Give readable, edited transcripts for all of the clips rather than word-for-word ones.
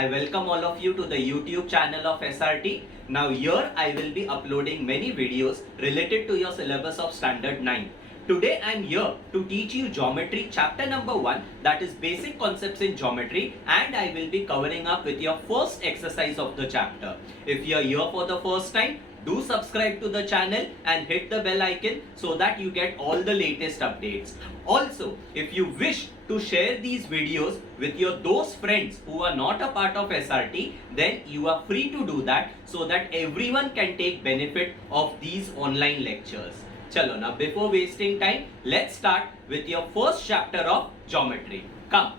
I welcome all of you to the YouTube channel of SRT. Now here I will be uploading many videos related to your syllabus of Standard 9. Today I am here to teach you Geometry chapter number 1, that is basic concepts in geometry, and I will be covering up with your first exercise of the chapter. If you are here for the first time, do subscribe to the channel and hit the bell icon so that you get all the latest updates. Also, if you wish to share these videos with your those friends who are not a part of SRT, then you are free to do that so that everyone can take benefit of these online lectures. Chalo, now before wasting time, let's start with your first chapter of geometry. Come.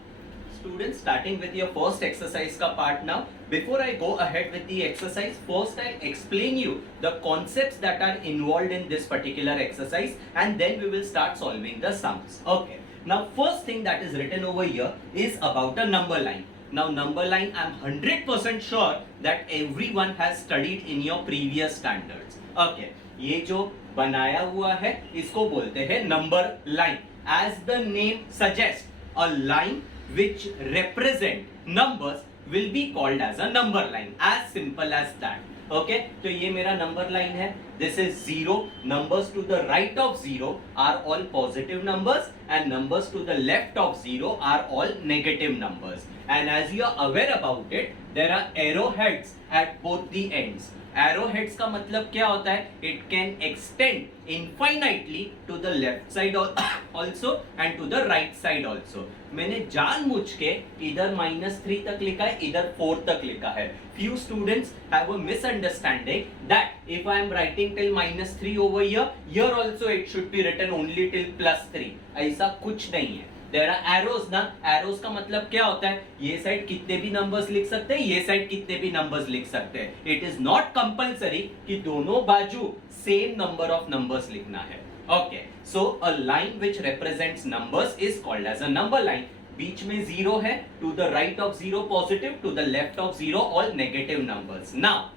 Students, starting with your first exercise ka part now. Before I go ahead with the exercise, first I explain you the concepts that are involved in this particular exercise, and then we will start solving the sums. Okay. Now first thing that is written over here is about a number line. Now number line, I am 100% sure that everyone has studied in your previous standards. Okay. ये जो बनाया हुआ है इसको बोलते हैं number line. As the name suggests, a line which represent numbers will be called as a number line. As simple as that. Okay, तो ये मेरा number line है. This is 0. Numbers to the right of 0 are all positive numbers, and numbers to the left of 0 are all negative numbers. And as you are aware about it, there are arrowheads at both the ends. Arrowheads का मतलब क्या होता है? It can extend infinitely to the left side also and to the right side also. मैंने जानबूझ के इधर -3 तक लिखा है, इधर 4 तक लिखा है. Few students have a misunderstanding that if I am writing till -3 over here, here also it should be written only till +3. ऐसा कुछ नहीं है. There are arrows ना. Arrows का मतलब क्या होता है? ये साइड कितने भी नंबर्स लिख सकते हैं, ये साइड कितने भी नंबर्स लिख सकते हैं. It is not compulsory कि दोनों बाजू same number of numbers लिखना है. Okay, so a line which represents numbers is called as a number line. बीच में 0 है, to the right of 0 positive, to the left of 0 all negative numbers. Now,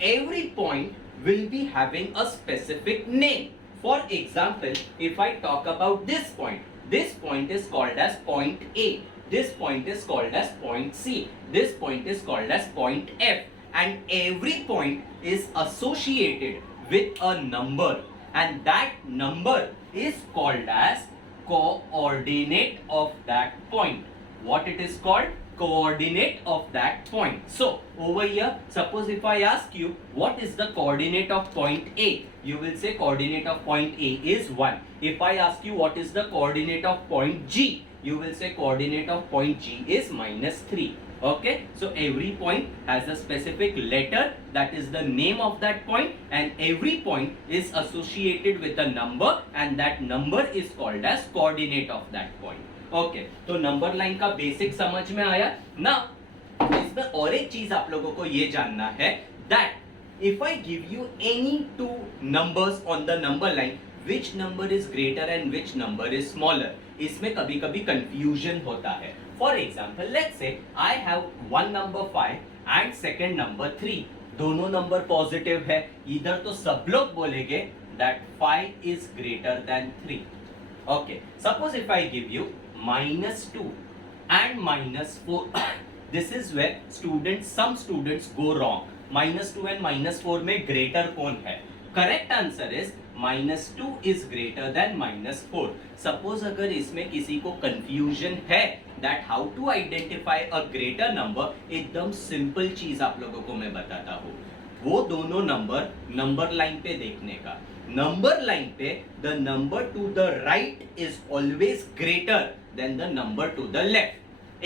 every point will be having a specific name. For example, if I talk about this point is called as point A. This point is called as point C. This point is called as point F. And every point is associated with a number. And that number is called as coordinate of that point. What it is called? Coordinate of that point. So over here, suppose if I ask you what is the coordinate of point A, you will say coordinate of point A is 1. If I ask you what is the coordinate of point G, you will say coordinate of point G is -3. Okay, so every point has a specific letter, that is the name of that point, and every point is associated with a number, and that number is called as coordinate of that point. Okay, तो number line का basic समझ में आया ना. इसमें और एक चीज आप लोगों को ये जानना है that if I give you any two numbers on the number line, which number is greater and which number is smaller, इसमें कभी कभी confusion होता है. For example, let's say I have one number 5 and second number 3. दोनों number positive है. इधर तो सब लोग बोलेंगे that 5 is greater than 3. Okay, suppose if I give you -2 and -4, this is where some students go wrong. -2 and -4 में greater कौन है? Correct answer is -2 is greater than -4. Suppose अगर इसमें किसी को confusion है that how to identify a greater number, एकदम simple चीज आप लोगों को मैं बताता हूँ. वो दोनों नंबर लाइन पे देखने का. नंबर लाइन पे the number to the right is always greater than the number to the left.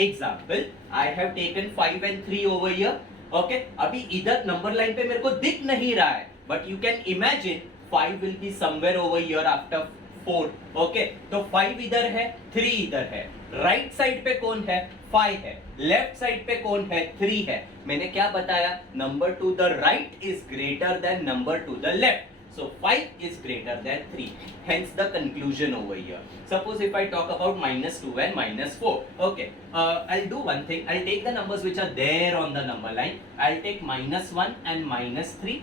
Example, I have taken 5 and 3 over here. Okay, अभी इधर नंबर लाइन पे मेरे को दिख नहीं रहा है, but you can imagine 5 will be somewhere over here after 4. Okay, तो 5 इधर है, 3 इधर है. राइट साइड पे कौन है? 5 है. लेफ्ट साइड पे कौन है? 3 है. मैंने क्या बताया? Number two the right is greater than number two the left. So 5 is greater than 3. Hence the conclusion over here. Suppose if I talk about -2 and -4. Okay, I'll do one thing. I'll take the numbers which are there on the number line. I'll take -1 and -3.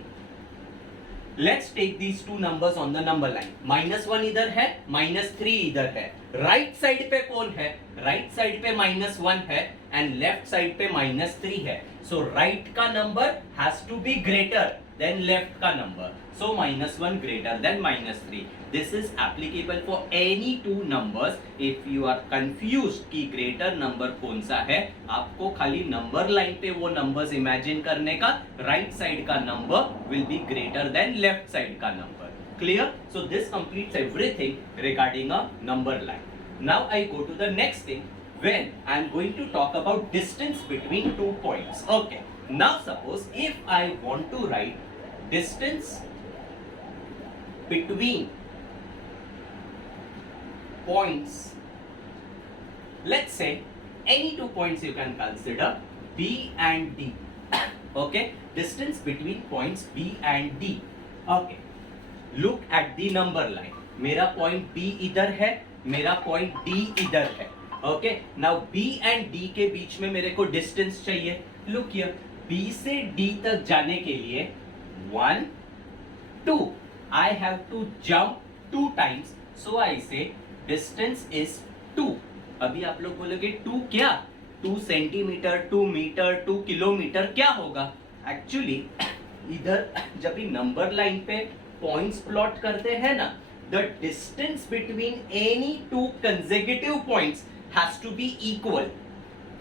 Let's take these two numbers on the number line. -1 इधर है, -3 इधर है. Right side पे कौन है? Right side पे -1 है and left side पे -3 है. सो राइट का number has to be greater than left का number. So -1 greater than -3. This is applicable for any two numbers. If you are confused कि greater number कौन सा है, आपको खाली नंबर लाइन पे वो numbers imagine करने का. Right side का number will be greater than left side का number. Clear? So this completes everything regarding a number line. Now I go to the next thing when I am going to talk about distance between two points. Okay. Now suppose if I want to write distance between points, let's say any two points you can consider B and D. Okay, distance between points B and D. Okay, look at the number line. मेरा point B इधर है, मेरा point D इधर है. Okay, now B and D के बीच में मेरे को distance चाहिए. Look here, B से D तक जाने के लिए 1, 2. I have to jump 2 times, so I say distance is 2. अभी आप लोग बोलोगे 2 क्या? 2 सेंटीमीटर, 2 मीटर, 2 किलोमीटर क्या होगा? एक्चुअली इधर जब भी नंबर लाइन पे पॉइंट्स प्लॉट करते हैं ना, the distance between any two consecutive points has to be equal.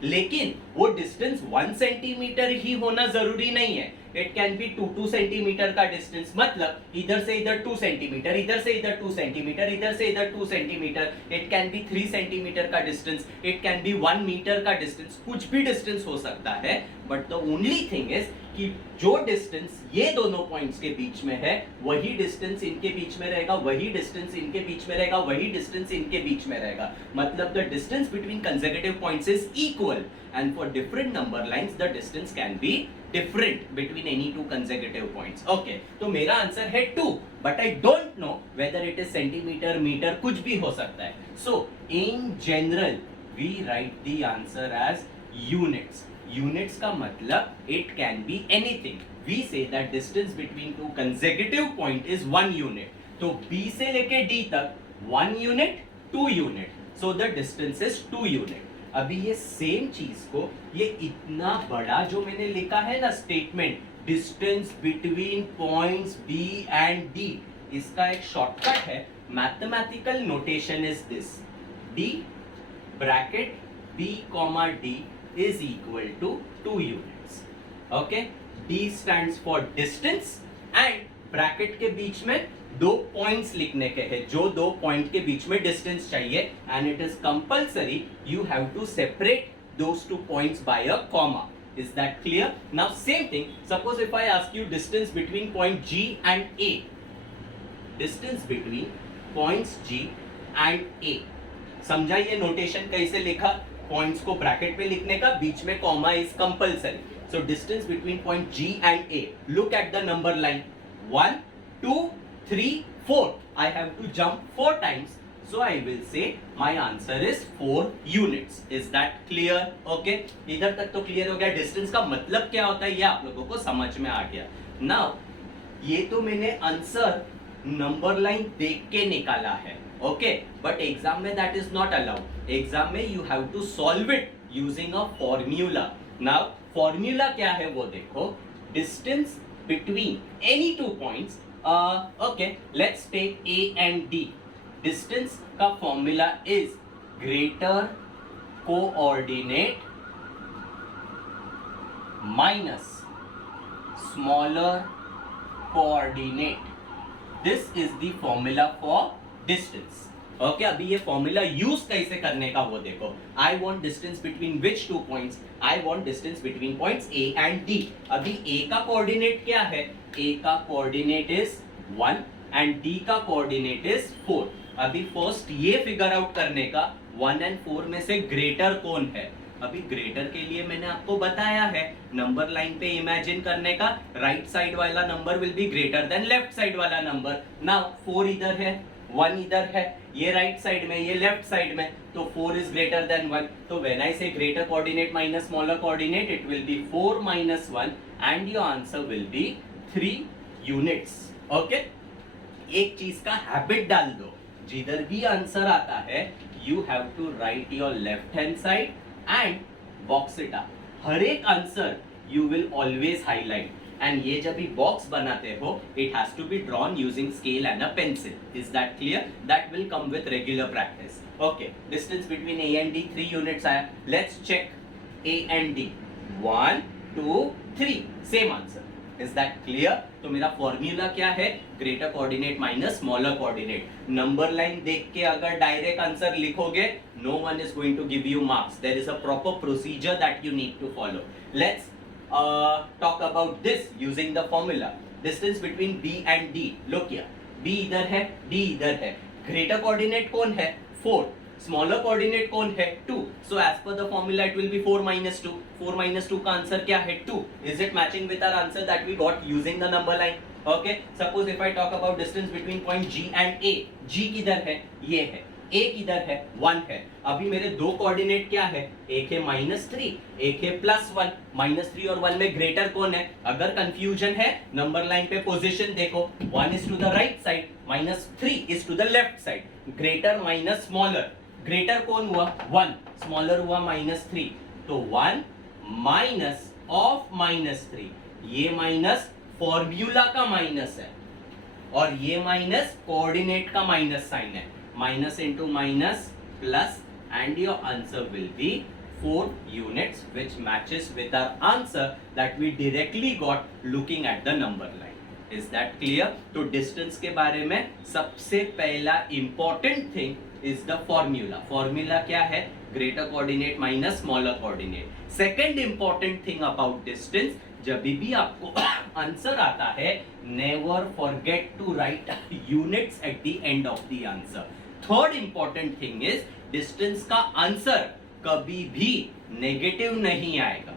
लेकिन वो डिस्टेंस 1 सेंटीमीटर ही होना जरूरी नहीं है. इट कैन बी 2 सेंटीमीटर का डिस्टेंस, मतलब इधर से इधर 2 सेंटीमीटर, इधर से इधर 2 सेंटीमीटर, इधर से इधर 2 centimetre. It can be 3 centimetre का distance, it can be 1 metre का डिस्टेंस, कुछ भी डिस्टेंस हो सकता है. But the only thing is कि जो डिस्टेंस ये दोनों पॉइंट्स के बीच में है, वही डिस्टेंस इनके बीच में रहेगा, वही डिस्टेंस इनके बीच में रहेगा, वही डिस्टेंस इनके बीच में रहेगा. मतलब the distance between consecutive points is equal, and for different number lines the distance can be different between any two consecutive points. Okay, तो मेरा आंसर है 2, but I don't know whether it is centimeter, meter, कुछ भी हो सकता है. So in general we write the answer as units. Units का मतलब it can be anything. We say that distance between two consecutive point is 1 unit. तो B से लेके D तक 1 unit, 2 unit. So the distance is 2 unit. अभी ये same चीज को ये इतना बड़ा जो मैंने लिखा है ना statement, distance between points B and D, इसका एक शॉर्टकट है. Mathematical notation is this: D bracket B comma D is equal to 2 units. Okay, D stands for distance and bracket के बीच में 2 पॉइंट्स लिखने के हैं, जो 2 पॉइंट के बीच में डिस्टेंस चाहिए, and it is compulsory you have to separate those 2 points by a comma. Is that clear? Now same thing, suppose if I ask you distance between point G and A. Distance between points G and A. समझा ये notation कैसे लिखा? Points को bracket में लिखने का, बीच में comma is compulsory. So distance between point G and A. Look at the number line. 1, 2, 3, 4. I have to jump 4 times. So I will say my answer is 4 units. Is that clear? Okay. इधर तक तो clear हो गया. Distance का मतलब क्या होता है ये आप लोगों को समझ में आ गया. Now ये तो मैंने आंसर नंबर लाइन देख के निकाला है. Okay. But एग्जाम में that is not allowed. Exam में you have to solve it using a formula. Now formula क्या है वो देखो. Distance between any two points. Okay. Let's take A and D. Distance का formula is greater coordinate minus smaller coordinate. This is the formula for distance. Okay, अभी ये formula use कैसे करने का वो देखो. I want distance between which 2 points? I want distance between points A and D. अभी A का coordinate क्या है? A का कोऑर्डिनेट इज 1 एंड D का कोऑर्डिनेट इज 4. अभी फर्स्ट ये फिगर आउट करने का 1 एंड 4 में से ग्रेटर कौन है. अभी ग्रेटर के लिए मैंने आपको बताया है नंबर लाइन पे इमेजिन करने का, राइट साइड वाला number will be greater than left side वाला नंबर. नाउ 4 इधर है, 1 इधर है, ये राइट साइड में, ये लेफ्ट साइड में, तो 4 इज ग्रेटर देन 1. तो व्हेन आई से greater coordinate minus smaller coordinate, it will B 4 minus 1 and your answer will be 3 units. Okay, एक चीज का हैबिट डाल दो, जिधर भी आंसर आता है you have to write your left hand side and box it up. हर एक answer you will always highlight, and ये जब भी बॉक्स बनाते हो it has to be drawn using scale and a pencil. Is that clear? That will come with regular practice. Okay, distance between A and D 3 units आया. Let's check A and D. 1 2 3, same answer. Is that clear? तो मेरा formula क्या है? Greater coordinate minus smaller coordinate. Number line देख के अगर direct answer लिखोगे, no one is going to give you marks. There is a proper procedure that you need to follow. Let's talk about this using the formula. Distance between B and D. Look here, B इधर है, D इधर है. Greater coordinate कौन है? 4. Smaller coordinate कौन है? 2. So as per the formula it will be 4 minus 2. 4 minus 2 का answer क्या है? 2. Is it matching with our answer that we got using the number line? Okay. Suppose if I talk about distance between point G and A. G किधर है? ये है. A किधर है? 1 है. अभी मेरे दो कोऑर्डिनेट क्या है? एक है -3, एक है +1. -3 और 1 में ग्रेटर कौन है? अगर कंफ्यूजन है, नंबर लाइन पे पोजीशन देखो. 1 is to the right side, -3 is to the left side. Greater minus smaller. Greater कौन हुआ? 1. स्मॉलर हुआ -3. तो 1 माइनस ऑफ -3. ये माइनस फॉर्मूला का माइनस है और ये माइनस कोऑर्डिनेट का माइनस साइन है. Minus into minus plus, and your answer will be 4 units, which matches with our answer that we directly got looking at the number line. Is that clear? तो distance के बारे में सबसे पहला important thing is the formula. Formula क्या है? Greater coordinate minus smaller coordinate. Second important thing about distance, जब भी आपको आंसर आता है, never forget to write units at the end of the answer. Third important thing is distance का answer कभी भी नेगेटिव नहीं आएगा.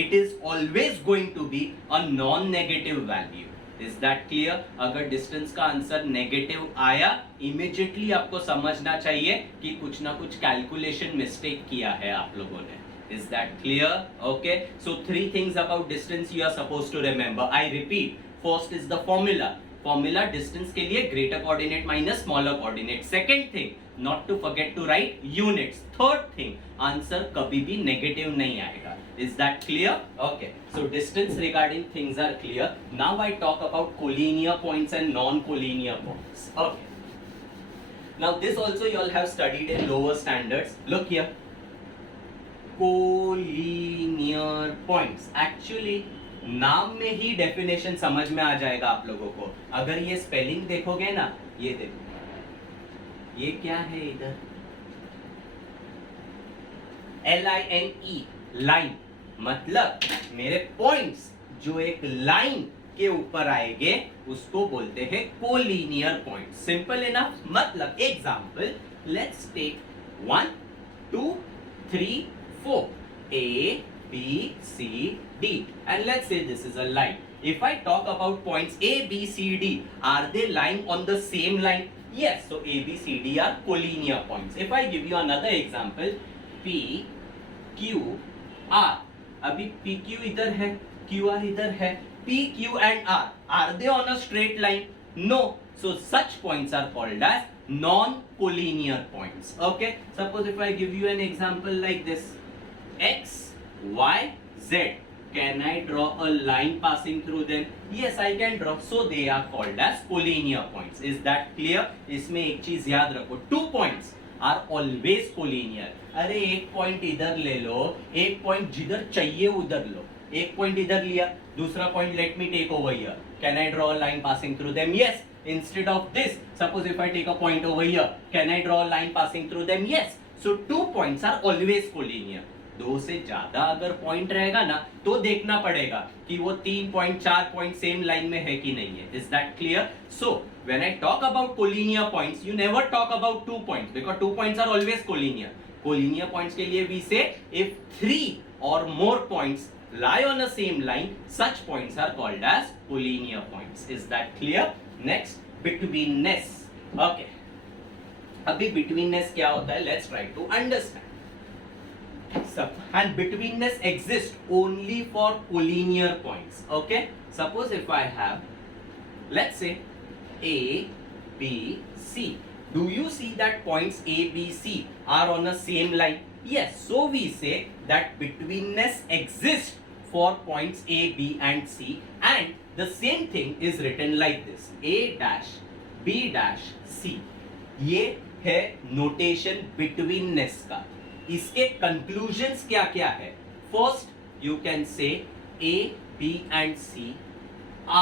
It is always going to be a non negative value. Is that clear? अगर distance का answer negative आया, immediately आपको समझना चाहिए कि कुछ ना कुछ कैलकुलेशन मिस्टेक किया है आप लोगों ने. Is that clear? Okay. So 3 things about distance you are supposed to remember. I repeat. First is the formula. Formula distance के लिए greater coordinate minus smaller coordinate. Second thing, not to forget to write units. Third thing, answer कभी भी negative नहीं आएगा. Is that clear? Okay. So distance regarding things are clear. Now I talk about collinear points and non-collinear points. Okay. Now this also you all have studied in lower standards. Look here. Collinear points. Actually नाम में ही definition समझ में आ जाएगा आप लोगों को. अगर ये स्पेलिंग देखोगे ना, ये देखो, ये क्या है इधर? LINE, line. मतलब मेरे पॉइंट्स जो एक लाइन के ऊपर आएंगे उसको बोलते हैं कोलिनियर पॉइंट. Simple enough. मतलब example, let's take 1 2 3 4 A B C D, and let's say this is a line. If I talk about points A B C D, are they lying on the same line? Yes. So A B C D are collinear points. If I give you another example, P Q R. अभी P Q इधर है, Q R इधर है. P Q and R, are they on a straight line? No. So such points are called as non-collinear points. Okay. Suppose if I give you an example like this, X Y Z. Can I draw a line passing through them? Yes, I can draw. So they are called as collinear points. Is that clear? इसमें एक चीज याद रखो. 2 points are always collinear. अरे एक point इधर ले लो, एक पॉइंट जिधर चाहिए उधर लो. एक पॉइंट इधर लिया, दूसरा point let me take over here. Can I draw a line passing through them? Yes. Instead of this, suppose if I take a point over here, can I draw a line passing through them? Yes. So 2 points are always collinear. 2 से ज्यादा अगर point रहेगा ना, तो देखना पड़ेगा कि वो 3 पॉइंट 4 पॉइंट सेम लाइन में है कि नहीं है. Is that clear? So when I talk about collinear points, you never talk about 2 points because 2 points are always collinear. Collinear points के लिए we say if 3 or more points lie on a same line, such points are called as collinear points. Is that clear? Next, betweenness. Okay. अभी betweenness क्या होता है? Let's try to understand. And betweenness exists only for collinear points. Okay. Suppose if I have let's say A, B, C. Do you see that points A, B, C are on the same line? Yes. So we say that betweenness exists for points A, B and C, and the same thing is written like this: A dash, B dash, C. ये है notation betweenness का. इसके conclusions क्या क्या है? First you can say A, B and C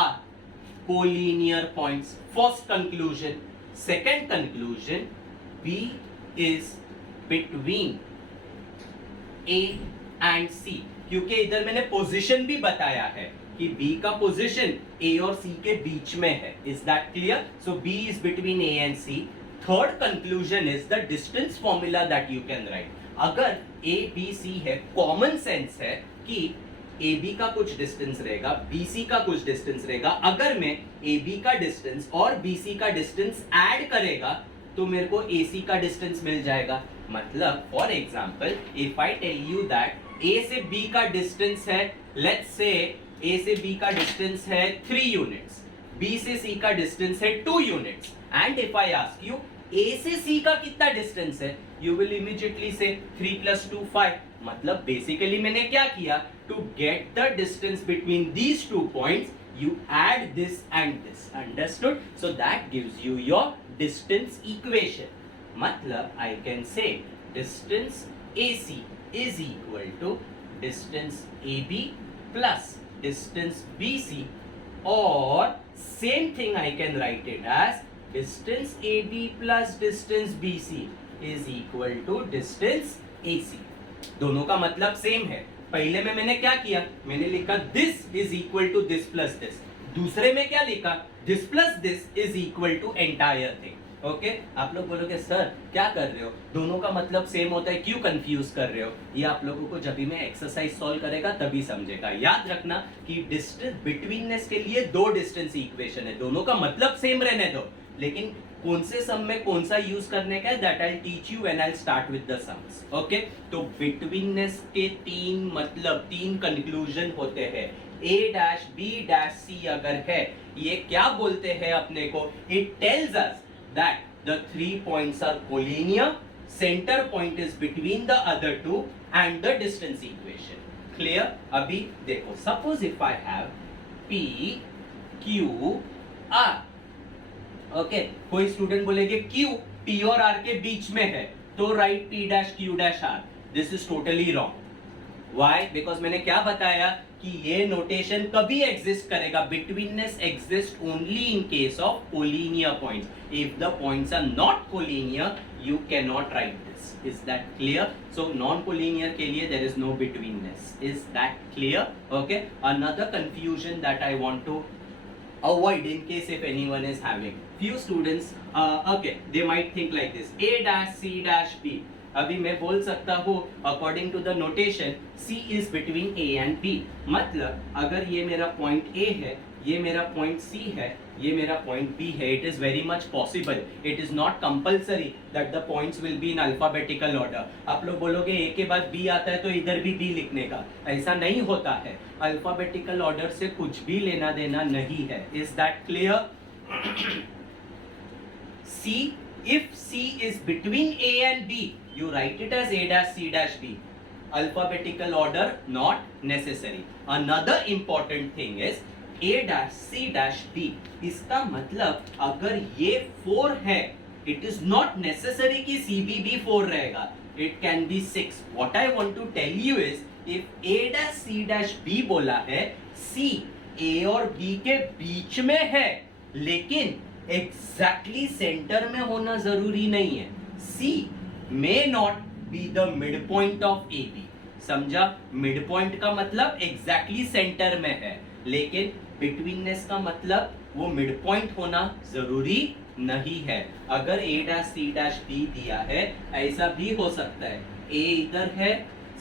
are collinear points. First conclusion. Second conclusion, B is between A and C. क्योंकि इधर मैंने पोजीशन भी बताया है कि B का पोजीशन A और C के बीच में है. Is that clear? So B is between A and C. Third conclusion is the distance formula that you can write. अगर A, B, C है, कॉमन सेंस है कि ए बी का कुछ डिस्टेंस रहेगा, बी सी का कुछ डिस्टेंस रहेगा. अगर मैं ए बी का डिस्टेंस और बी सी का डिस्टेंस ऐड करेगा तो मेरे को ए सी का डिस्टेंस मिल जाएगा. मतलब for example if I tell you that A से बी का डिस्टेंस है, लेट्स से ए से बी का डिस्टेंस है 3 यूनिट्स, बी से सी का डिस्टेंस है 2 units, and if I ask you A से सी का कितना डिस्टेंस है, यू विल इमीडिएटली से 3 + 2 5. मतलब बेसिकली मैंने क्या किया, to get the distance between these 2 points you add this and this. Understood? So that gives you your distance equation. मतलब I can say distance AC is equal to distance AB plus distance BC, or same thing I can write it as distance AB plus distance BC is equal to distance AC. दोनों का मतलब same है. पहले में मैंने क्या किया, मैंने लिखा this is equal to this plus this. दूसरे में क्या लिखा, this plus this is equal to entire thing. Okay, आप लोग बोलोगे सर क्या कर रहे हो, दोनों का मतलब सेम होता है, क्यों कंफ्यूज कर रहे हो? ये आप लोगों को जब भी मैं एक्सरसाइज सॉल्व करेगा तभी समझेगा. याद रखना कि डिस्टेंस बिटवीननेस के लिए 2 डिस्टेंस इक्वेशन है, दोनों का मतलब सेम रहने दो, लेकिन कौन से सम में कौन सा यूज करने का है that I teach you when I start with the sums. Okay, तो बिटवीननेस के 3 कंक्लूजन होते हैं. A dash, B dash, C अगर है, ये क्या बोलते हैं अपने को, it tells us that the 3 points are collinear, center point is between the other 2 and the distance equation. Clear? अभी देखो, suppose if I have P, Q, R. Okay, कोई स्टूडेंट बोलेगे Q P और R के बीच में है तो right P dash Q dash R. This is totally wrong. Why? Because मैंने क्या बताया कि ये नोटेशन कभी एग्जिस्ट करेगा, betweenness exist only in case of collinear points. If the points are not collinear you can not write this. Is that clear? So non collinear के लिए there is no betweenness. Is that clear? Okay, another confusion that I want to avoid in case if anyone is having, few students okay, they might think like this: A dash, C dash, B. अभी मैं बोल सकता हूँ according to the notation C is between A and B. मतलब अगर ये मेरा point A है, ये मेरा पॉइंट C है, ये मेरा पॉइंट B है, it is very much possible, it is not compulsory that the points will be in alphabetical order. आप लोग बोलोगे A के बाद B आता है तो इधर भी B लिखने का, ऐसा नहीं होता है. अल्फाबेटिकल ऑर्डर से कुछ भी लेना देना नहीं है. Is that clear? C, if C is between A and B, you write it as A dash C dash B. Alphabetical order not necessary. Another important thing is A dash C dash B. इसका मतलब अगर ये 4 है, it is not necessary कि C भी 4 रहेगा. It can be 6. What I want to tell you is if A dash C dash B बोला है, C A और B के बीच में है, लेकिन exactly सेंटर में होना जरूरी नहीं है. C may not be the midpoint of AB. समझा? midpoint का मतलब exactly सेंटर में है, लेकिन betweenness का मतलब वो midpoint होना जरूरी नहीं है. अगर A dash C dash B दिया है, ऐसा भी हो सकता है A इधर है,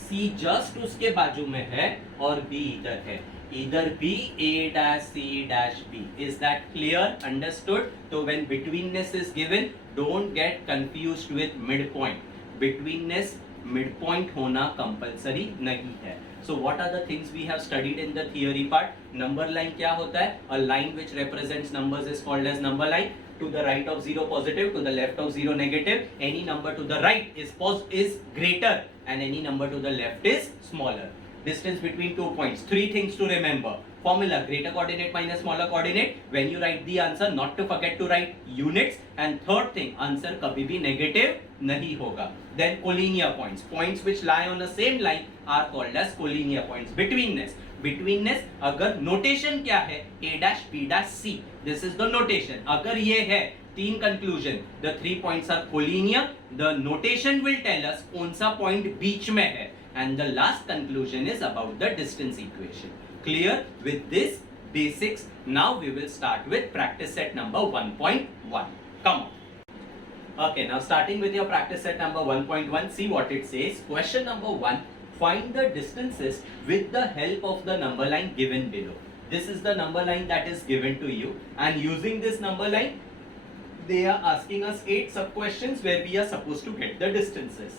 C जस्ट उसके बाजू में है और B इधर है. Either B A dash C dash B. Is that clear? Understood? So when betweenness is given, don't get confused with midpoint. Betweenness mid point होना कंपलसरी नहीं है. So what are the things we have studied in the theory part? Number line क्या होता है? A line which represents numbers is called as number line. To the right of 0 positive, to the left of 0 negative. Any number to the right is greater and any number to the left is smaller. Distance between 2 points. 3 things to remember. Formula greater coordinate minus smaller coordinate. When you write the answer, not to forget to write units. And third thing, answer कभी भी negative नहीं होगा. Then collinear points. Points which lie on the same line are called as collinear points. Betweenness. Betweenness अगर notation क्या है? A dash B dash C. This is the notation. अगर ये है तीन conclusion. The 3 points are collinear. The notation will tell us कौन सा point बीच में है. And the last conclusion is about the distance equation. Clear with this basics? Now we will start with practice set number 1.1. Come on. Okay, now starting with your practice set number 1.1, see what it says. Question number 1, find the distances with the help of the number line given below. This is the number line that is given to you, and using this number line, they are asking us 8 sub questions where we are supposed to get the distances.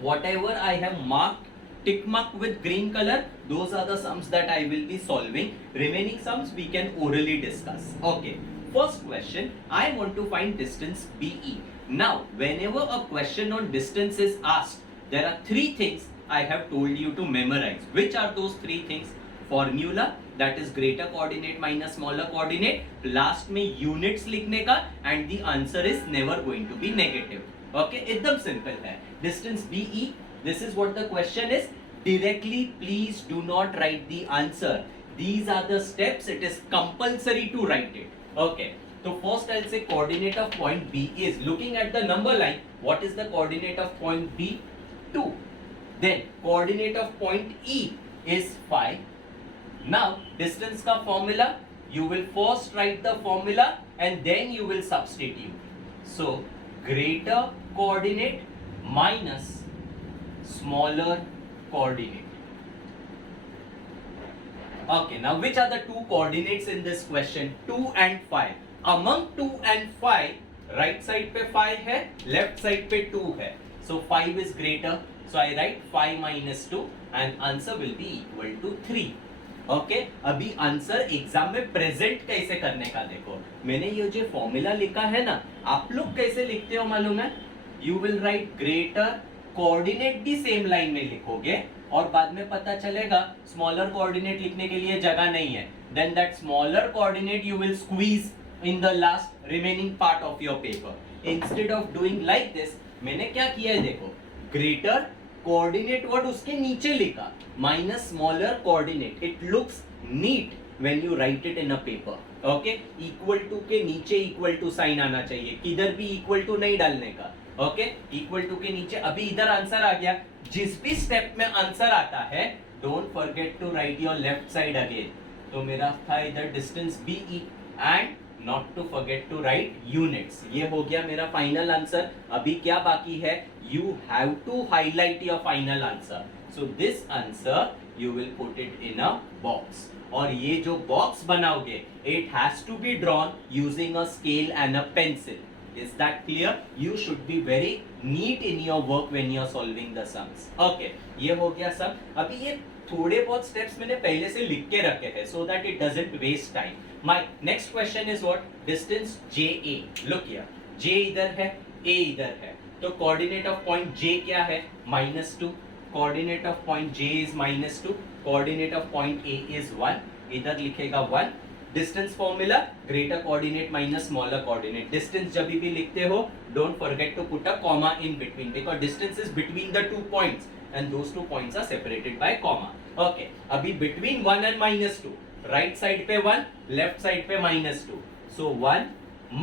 Whatever I have marked, tick mark with green color, those are the sums that I will be solving. Remaining sums we can orally discuss. Okay. First question, I want to find distance BE. Now, whenever a question on distance is asked, there are 3 things I have told you to memorize. Which are those 3 things? Formula, that is greater coordinate minus smaller coordinate. Last में units लिखने का, and the answer is never going to be negative. Okay, एकदम simple है. Distance BE, this is what the question is. Directly, please do not write the answer. These are the steps. It is compulsory to write it. Okay, so first I'll say coordinate of point B is, looking at the number line, what is the coordinate of point B? 2. Then coordinate of point E is 5. Now distance ka formula, you will first write the formula and then you will substitute. So greater coordinate minus smaller coordinate. Okay, now which are the 2 coordinates in this question? 2 and 5. Among 2 and 5, right side पे 5 है, left side पे 2 है. So 5 is greater. So I write 5 minus 2 and answer will be equal to 3. Okay, अभी answer exam में present कैसे करने का देखो. मैंने ये जो फॉर्मूला लिखा है ना, आप लोग कैसे लिखते हो मालूम है? You will write greater coordinate भी सेम लाइन में लिखोगे और बाद में पता चलेगा स्मॉलर कोऑर्डिनेट लिखने के लिए जगह नहीं है. Then that smaller coordinate you will squeeze in the last remaining part of your paper. Instead of doing like this, मैंने क्या किया है देखो, ग्रेटर कोऑर्डिनेट वर्ड उसके नीचे लिखा minus smaller coordinate. It looks neat when you write it in a paper. Okay, equal to के नीचे इक्वल टू साइन आना चाहिए, किधर भी इक्वल टू नहीं डालने का. ओके, इक्वल टू के नीचे. अभी इधर आंसर आ गया. जिस भी स्टेप में आंसर आता है, don't forget to write your left side again. तो मेरा था इधर distance BE and not to forget to write units. ये हो गया मेरा फाइनल आंसर. अभी क्या बाकी है? You have to highlight your final answer. So this answer you will put it in a box. और ये जो बॉक्स बनाओगे, it has to be drawn using a scale and a pencil. Is that clear? You should be very neat in your work when you are solving the sums. Okay, ये हो गया सब. अभी ये थोड़े बहुत steps मैंने पहले से लिख के रखे हैं so that it doesn't waste time. My next question is what? Distance JA. Look here. J इधर है, A इधर है. तो coordinate of point J क्या है? -2. Coordinate of point J is -2. Coordinate of point A is 1. इधर लिखेगा 1. Distance formula greater coordinate minus smaller coordinate. Distance जब भी लिखते हो, don't forget to put a comma in between, because distance is between the 2 points and those 2 points are separated by comma. Okay, अभी between 1 and -2, right side पे 1, left side पे -2. So 1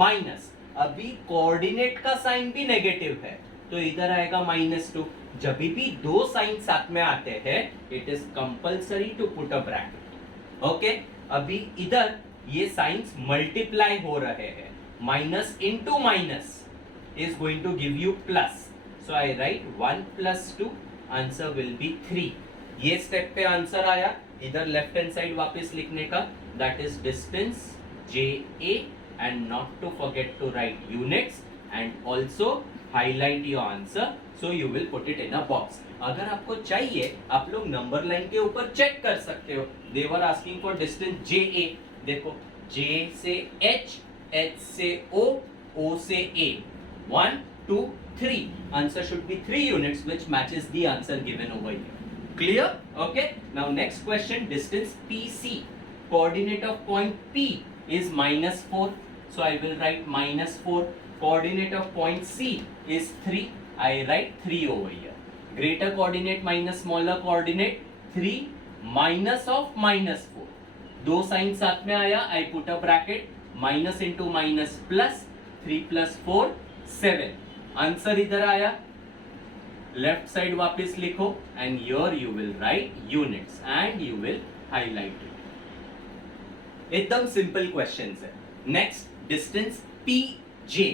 minus, अभी coordinate का sign भी negative है तो इधर आएगा -2. जब भी 2 साइन साथ में आते हैं, it is compulsory to put a bracket. Okay, अभी इधर ये साइंस मल्टीप्लाई हो रहे हैं. Minus into minus is going to give you plus. So I write 1 + 2, answer will be 3. ये स्टेप पे आंसर आया. इधर लेफ्ट हैंड साइड वापस लिखने का, that is distance JA and not to forget to write units and also highlight your answer, so you will put it in a box. अगर आपको चाहिए आप लोग नंबर लाइन के ऊपर चेक कर सकते हो. They were asking for distance JA. देखो J से H, H से O, O से A. 1, 2, 3. Answer should be 3 units, which matches the answer given over here. Clear? Okay. Now next question, distance PC. Coordinate of point P is -4. So I will write -4. Coordinate of point C is 3. I write 3 over here. Greater coordinate minus smaller coordinate, 3 minus of -4. दो sign साथ में आया, I put a bracket, minus into minus plus, 3 plus 4, 7. Answer इधर आया, left side वापस लिखो, and here you will write units and you will highlight it. एकदम simple questions है. Next, distance PJ.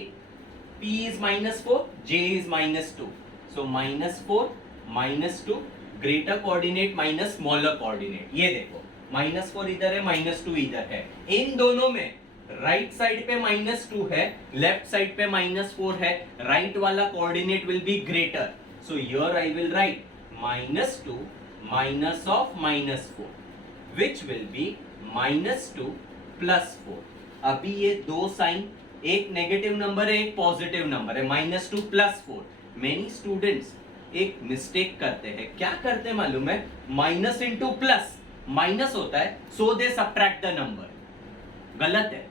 P is -4, J is -2. So -4, -2, greater coordinate minus smaller coordinate. ये देखो, -4 इधर है, -2 इधर है. इन दोनों में राइट साइड पे -2 है, लेफ्ट साइड पे -4 है. राइट वाला coordinate will be greater. So here I will write -2 minus of -4, which will be -2 plus 4. अभी ये दो साइन, एक नेगेटिव नंबर है, एक पॉजिटिव नंबर है, -2 plus 4. मेनी स्टूडेंट्स एक मिस्टेक करते हैं. क्या करते हैं मालूम है? माइनस इंटू प्लस, माइनस होता है, सो दे सब्ट्रैक्ट द नंबर. गलत है.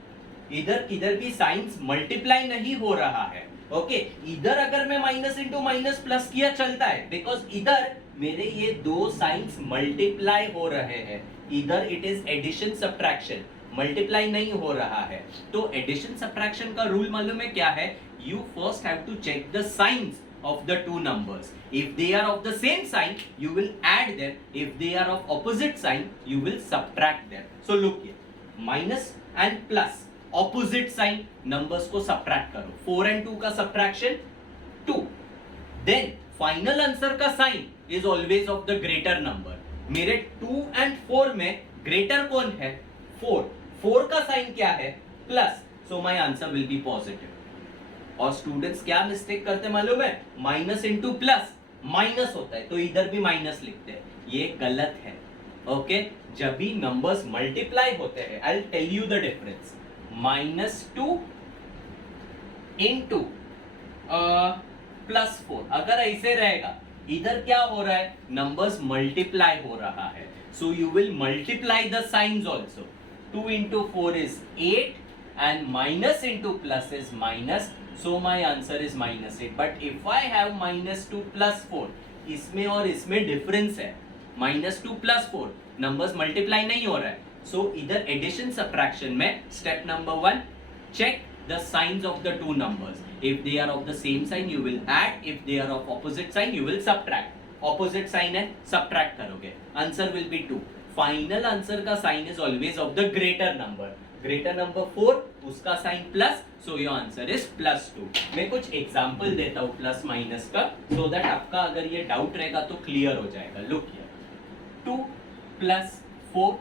इधर किधर भी साइंस मल्टीप्लाई नहीं हो रहा है. ओके, इधर अगर मैं माइनस इंटू माइनस प्लस किया चलता है, बिकॉज इधर मेरे ये दो साइंस मल्टीप्लाई हो रहे हैं. इधर इट इज एडिशन सब्ट्रैक्शन, मल्टीप्लाई नहीं हो रहा है. तो एडिशन सब्ट्रैक्शन का रूल मालूम है क्या है? You first have to check the signs of the two numbers. If they are of the same sign, you will add them. If they are of opposite sign, you will subtract them. So look here, minus and plus, opposite sign, numbers को subtract करो. 4 and 2 का subtraction 2. Then final answer का sign is always of the greater number. मेरे 2 and 4 में greater कौन है? 4. 4 का sign क्या है? Plus. So my answer will be positive. और स्टूडेंट्स क्या मिस्टेक करते मालूम है? माइनस इंटू प्लस, माइनस होता है तो इधर भी माइनस लिखते हैं. ये गलत है. ओके, जब भी नंबर्स मल्टीप्लाई होते हैं, I will tell you the difference. -2 into +4, अगर ऐसे रहेगा, इधर क्या हो रहा है? नंबर्स मल्टीप्लाई हो रहा है, so you will multiply the science also. 2 into 4 is 8 and minus into plus is minus. So my answer is -8. But if I have -2 plus 4, इसमें और इसमें डिफरेंस है. -2 plus 4 नंबर्स मल्टीप्लाई नहीं हो रहा है. सो इधर एडिशन सब्ट्रैक्शन में step number 1, check the signs of the two numbers. If they are of the same sign you will add, if they are of opposite sign you will subtract. Opposite sign है, subtract करोगे, answer will be 2. Final answer का sign is always of the greater number. Greater number 4, उसका sign plus, so your answer is +2. मैं कुछ example देता हूं plus minus का, so that आपका अगर ये डाउट रहेगा तो क्लियर हो जाएगा. लुक हियर, 2 plus 4,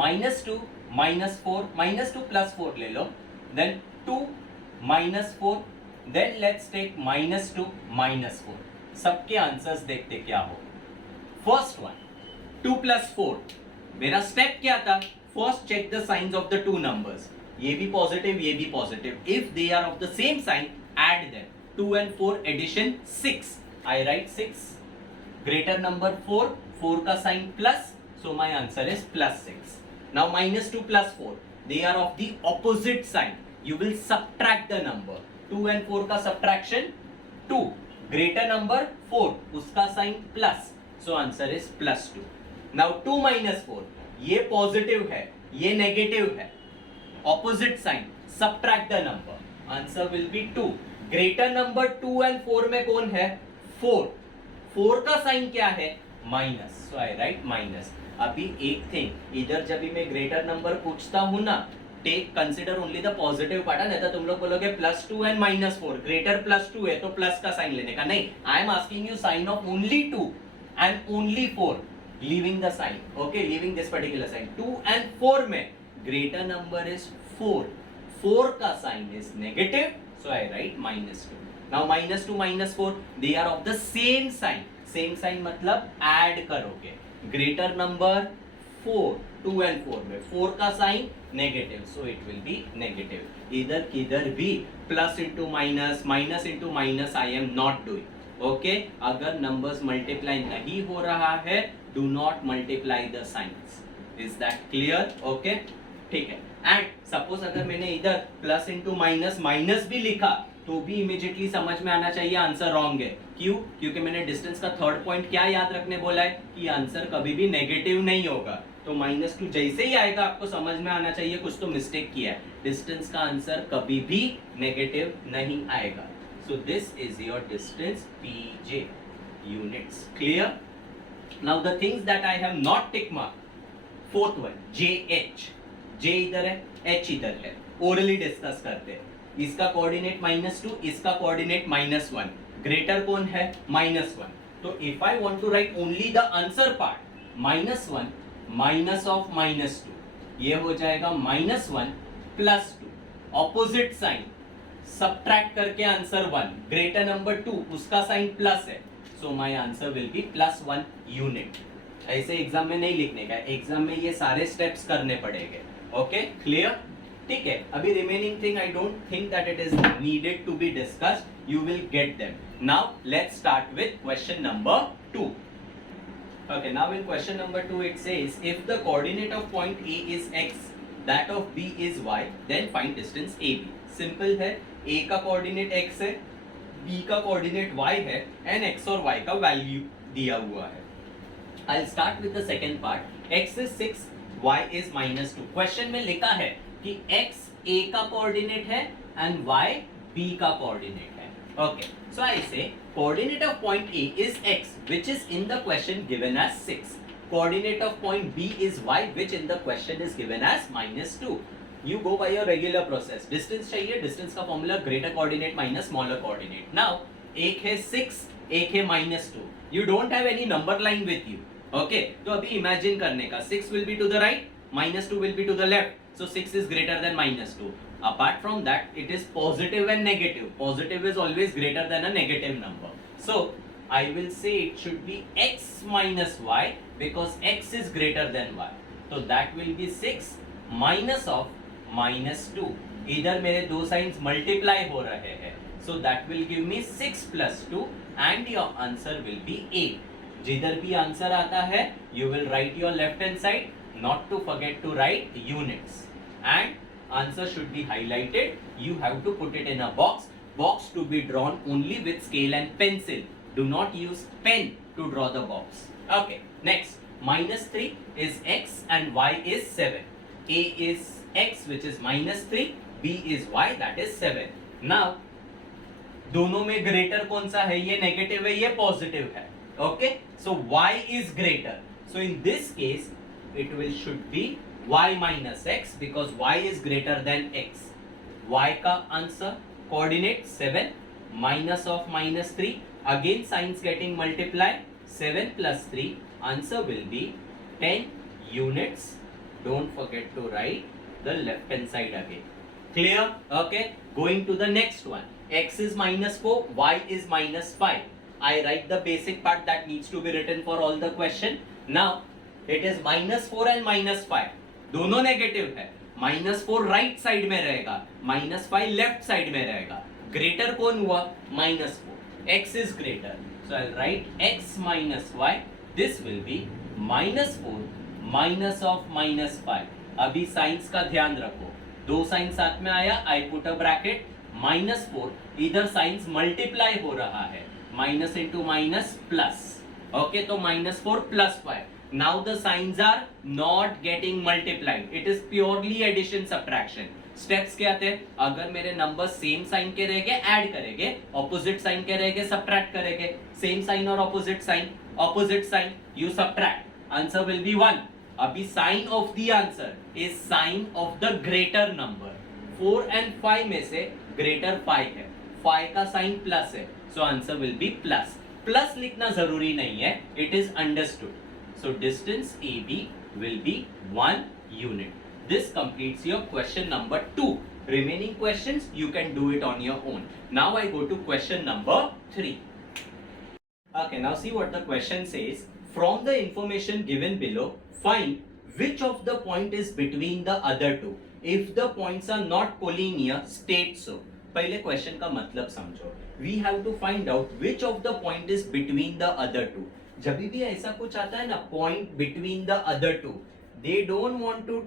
-2 -4, -2 plus 4 ले लो, देन 2 -4, देन लेट्स टेक -2 -4. सबके आंसर्स देखते क्या हो. फर्स्ट वन, 2 plus 4, मेरा स्टेप क्या था? First check the signs of the two numbers. ये भी पॉजिटिव, ये भी positive. If they are of the same sign, add them. 2 and 4 addition 6. I write 6. Greater number 4, 4 का sign plus, so my answer is +6. Now -2 plus 4, they are of the opposite sign. You will subtract the number. 2 and 4 का subtraction 2. Greater number 4, उसका sign plus, so answer is +2. Now 2 minus 4, ये positive है, ये negative है, opposite sign, subtract the number, answer will be 2. Greater number 2 and 4 में कौन है? 4. 4 का साइन क्या है? Minus, so I right minus. अभी एक थिंग, इधर जब भी मैं ग्रेटर नंबर पूछता हूं ना, take consider only the positive part. नहीं तो तुम लोग बोलोगे +2 एंड -4, ग्रेटर +2 है तो प्लस का साइन लेने का. नहीं, I am asking you sign of only 2 and only 4, leaving the sign. Okay, leaving this particular sign. 2 and 4 में greater number is 4. 4 का sign is negative, so I write -2. Now -2 -4 they are of the same sign. Same sign मतलब add करोगे. Greater number 4, 2 and 4 में 4 का sign negative, so it will be negative. इधर किधर भी plus into minus, minus into minus I am not doing. Okay, अगर numbers multiply नहीं हो रहा है, do not multiply the signs. Is that clear? Okay, ठीक है. एंड सपोज अगर मैंने इधर प्लस इंटू माइनस माइनस भी लिखा तो भी इमीडिएटली समझ में आना चाहिए आंसर रॉन्ग है. क्यों? क्योंकि मैंने डिस्टेंस का थर्ड पॉइंट क्या याद रखने बोला है कि आंसर कभी भी नेगेटिव नहीं होगा. तो -2 जैसे ही आएगा आपको समझ में आना चाहिए कुछ तो मिस्टेक किया है. डिस्टेंस का आंसर कभी भी नेगेटिव नहीं आएगा. So this is your distance pj units. Clear? Now the things that I have not tick mark. Fourth one jh. j इधर है, h इधर है. ओरली डिस्कस करते हैं. इसका कोऑर्डिनेट -2, इसका कोऑर्डिनेट -1. ग्रेटर कौन है? -1. तो if I want to write only the answer part, -1 minus of -2, ये हो जाएगा -1 प्लस 2. ऑपोजिट साइन सब्ट्रैक्ट करके आंसर 1. ग्रेटर नंबर 2 उसका साइन प्लस है, so my answer will be +1 unit. ऐसे एग्जाम में नहीं लिखने का, एग्जाम में ये सारे स्टेप्स करने पड़ेंगे. Okay, clear? ठीक है. अभी remaining thing I don't think that it is needed to be discussed. You will get them. Now let's start with question number 2. Okay, now in question number 2 it says if the coordinate of point A is x, that of B is y, then find distance AB. Simple है. A का coordinate x है, B का coordinate y है, and x और y का value दिया हुआ है. I'll start with the second part. X is 6, y is -2. Question में लिखा है कि x A का coordinate है and y B का coordinate है. Okay, so I say coordinate of point A is x, which is in the question given as 6. Coordinate of point B is y, which in the question is given as -2. You go by your regular process. Distance चाहिए, distance का formula greater coordinate minus smaller coordinate. Now एक है 6, एक है -2. You don't have any number line with you. Okay, तो अभी imagine करने का. 6 will be to the right, -2 will be to the left. So 6 is greater than -2. Apart from that, it is positive and negative. Positive is always greater than a negative number. So I will say it should be x minus y because x is greater than y. So that will be 6 minus of -2. इधर मेरे दो science multiply हो रहे हैं. So that will give me 6 plus 2 and your answer will be 8. जिधर भी answer आता है, you will write your left hand side. Not to forget to write units. And answer should be highlighted. You have to put it in a box. Box to be drawn only with scale and pencil. Do not use pen to draw the box. Okay, next. -3 is x and y is 7. A is x which is -3. B is y that is 7. Now, दोनों में greater कौन सा है? ये negative है, ये positive है. Okay, so y is greater. So in this case, it will should be y minus x because y is greater than x. Y का answer coordinate 7 minus of -3. Again signs getting multiply. 7 plus 3 answer will be 10 units. Don't forget to write the left hand side again. Clear? Okay. Going to the next one. X is -4, y is -5. I write the basic part that needs to be written for all the question. Now it is -4 and -5. दोनों negative है. -4 right side में रहेगा, -5 left side में रहेगा. Greater कौन हुआ? -4. x is greater, so I'll write x minus y. This will be -4 minus of -5. अभी science का ध्यान रखो. दो साइन साथ में आया, I put a bracket. -4 इधर साइंस मल्टीप्लाई हो रहा है, minus into minus plus. Okay, तो -4 plus 5. Now the signs are not getting multiplied. It is purely addition subtraction. Steps क्या थे? अगर मेरे नंबर सेम साइन के रहेंगे ऐड करेंगे, ऑपोजिट साइन के रहेंगे सब्ट्रैक्ट करेंगे. सेम साइन और opposite sign you subtract. Answer will be 1. अभी sign of the answer is sign of the greater number. 4 and 5 में से ग्रेटर 5 है, 5 का साइन प्लस है, so answer will B plus. Plus लिखना जरूरी नहीं है, it is understood. So distance AB will be 1 unit. This completes your question number 2. Remaining questions you can do it on your own. Now I go to question number 3. Okay, now see what the question says. From the information given below, find which of the point is between the other two. If the points are not collinear, state so. पहले question का मतलब समझो. We have to find out which of the point is between the other two. जब भी ऐसा कुछ आता है ना, point between the other two, they don't want to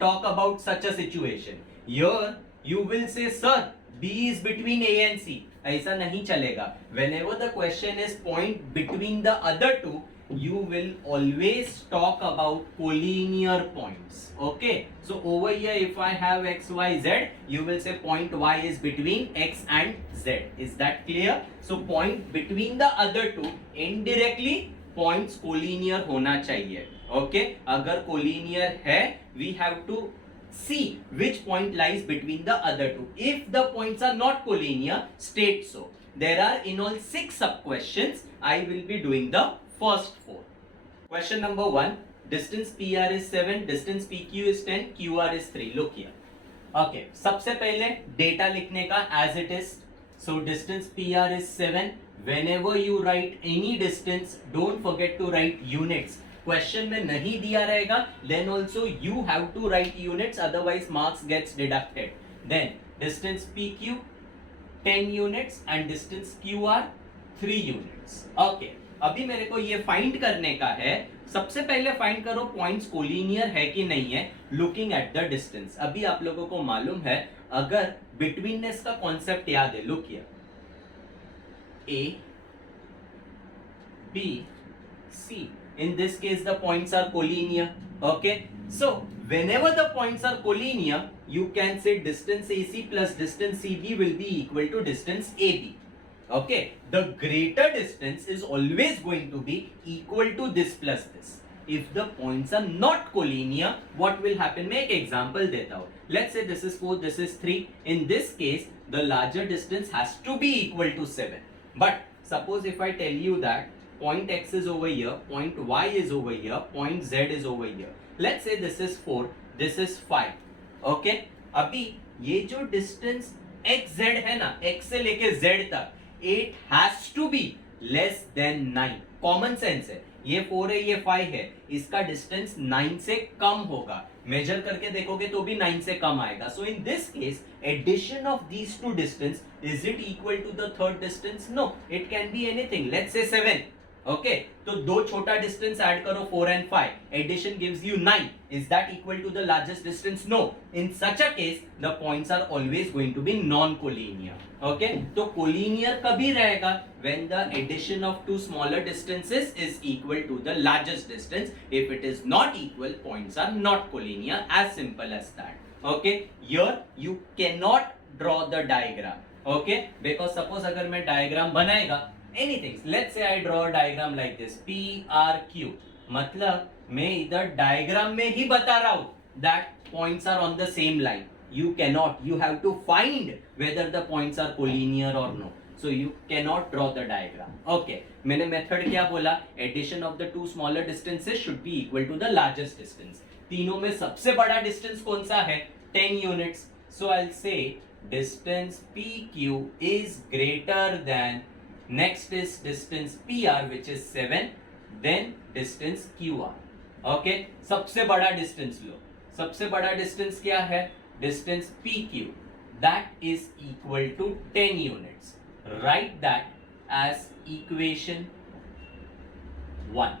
talk about such a situation. Here you will say, sir, B is between A and C. ऐसा नहीं चलेगा. Whenever the question is point between the other two, you will always talk about collinear points. Okay, so over here if I have x, y, z, you will say point y is between x and z. Is that clear? So point between the other two, indirectly points collinear होना चाहिए. Okay, अगर collinear है, we have to see which point lies between the other two. If the points are not collinear, state so. There are in all 6 sub questions. I will be doing the first 4. Question number 1. Distance PR is 7, distance PQ is 10, QR is 3. Look here. Okay, सबसे पहले data लिखने का as it is. So distance PR is 7. Whenever you write any distance, don't forget to write units. Question में नहीं दिया रहेगा, then also you have to write units, otherwise marks gets deducted. Then distance PQ 10 units and distance QR 3 units. Okay, अभी मेरे को ये find करने का है. सबसे पहले फाइंड करो पॉइंट्स कोलिनियर है कि नहीं है, लुकिंग एट द डिस्टेंस. अभी आप लोगों को मालूम है, अगर बिटवीननेस का कॉन्सेप्ट याद है, look here, A, B, C. In this case the points are collinear. Okay, so whenever the points are collinear, you can say distance AC plus distance CB will be equal to distance AB. Okay, the greater distance is always going to be equal to this plus this. If the points are not collinear, what will happen? मैं एक example देता हूँ. Let's say this is 4, this is 3. In this case, the larger distance has to be equal to 7. But suppose if I tell you that point X is over here, point Y is over here, point Z is over here. Let's say this is 4, this is 5. Okay, अभी ये जो distance XZ है ना, X से लेके Z तक, it has to be less than 9. Common sense है. ये 4 है, ये 5 है, इसका distance 9 से कम होगा. मेजर करके देखोगे तो भी 9 से कम आएगा. So in this case, addition of these two distance, is it equal to the third distance? No, it can be anything. Let's say 7. Okay, तो दो छोटा distance add करो 4 and 5. Addition gives you 9. Is that equal to the largest distance? No. In such a case, the points are always going to be non-collinear. Okay, तो collinear कभी रहेगा? When the addition of two smaller distances is equal to the largest distance. If it is not equal, points are not collinear. As simple as that. Okay, here you cannot draw the diagram. Okay, because suppose अगर मैं diagram बनाएगा, anything, let's say I draw a diagram like this, PRQ, मतलब मैं इधर diagram में ही बता रहा हूँ that points are on the same line. You cannot, you have to find whether the points are collinear or no. So you cannot draw the diagram. Okay, मैंने method क्या बोला? Addition of the two smaller distances should be equal to the largest distance. तीनों में सबसे बड़ा distance कौन सा है? 10 units. So I'll say distance PQ is greater than, next is distance PR which is 7, then distance QR. Okay, सबसे बड़ा distance लो. सबसे बड़ा distance क्या है? Distance PQ, that is equal to 10 units. Write that as equation 1.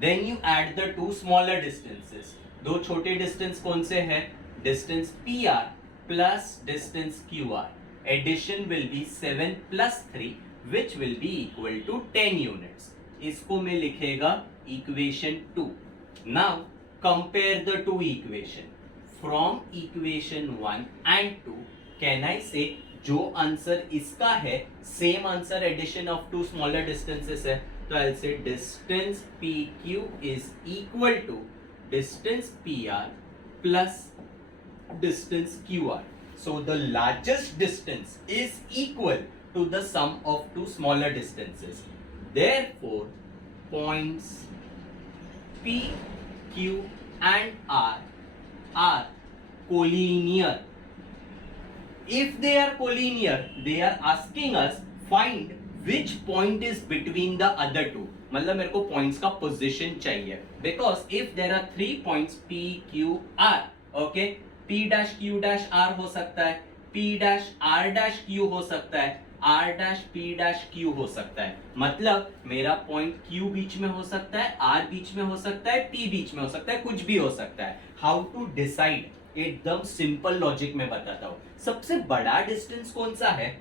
Then you add the two smaller distances. दो छोटे distance कौन से हैं? Distance PR plus distance QR. Addition will be 7 plus 3, which will be equal to 10 units. इसको मैं लिखेगा equation 2. Now compare the two equation. From equation 1 and 2, can I say जो answer इसका है same answer addition of two smaller distances है, तो I'll say distance PQ is equal to distance PR plus distance QR. So the largest distance is equal to the sum of two smaller distances. Therefore, points P, Q and R are collinear. if they are collinear, they are asking us find which point is between the other two. मतलब मेरे को points का position चाहिए, because if there are 3 points P Q R, okay, P dash Q dash R हो सकता है, P dash R dash Q हो सकता है, R dash P dash Q हो सकता है. मतलब मेरा पॉइंट Q बीच में हो सकता है, R बीच में हो सकता है, P बीच में हो सकता है, कुछ भी हो सकता है. How to decide? एकदम सिंपल लॉजिक में बताता हूं. सबसे बड़ा डिस्टेंस कौन सा है?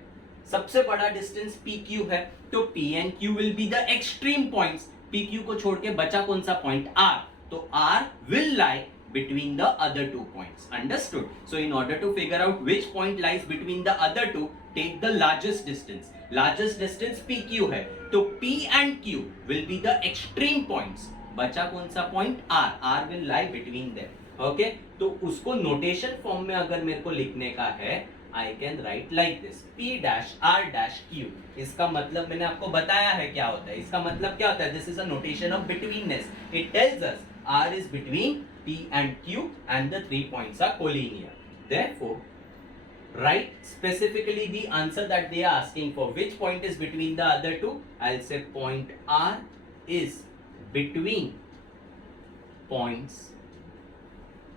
सबसे बड़ा डिस्टेंस PQ है, तो P and Q will be the extreme points. PQ को छोड़ के बचा कौन सा पॉइंट? R. तो R will lie between the other two points. Understood? So in order to figure out which point lies between the other two, take the largest distance. Largest distance PQ है, तो P and Q will be the extreme points. बचा कौन सा point? R. R will lie between them. Okay? तो उसको notation form में अगर मेरे को लिखने का है, I can write like this, P dash R dash Q. इसका मतलब मैंने आपको बताया है क्या होता है. इसका मतलब क्या होता है? This is a notation of betweenness. It tells us R is between P and Q and the 3 points are collinear. Therefore, write specifically the answer that they are asking for. Which point is between the other two? I'll say point R is between points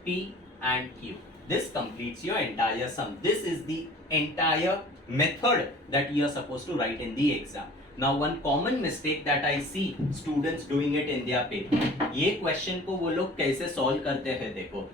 P and Q. This completes your entire sum. This is the entire method that you are supposed to write in the exam. Now one common mistake that I see students doing it in their paper. ये question को वो लोग कैसे solve करते हैं देखो.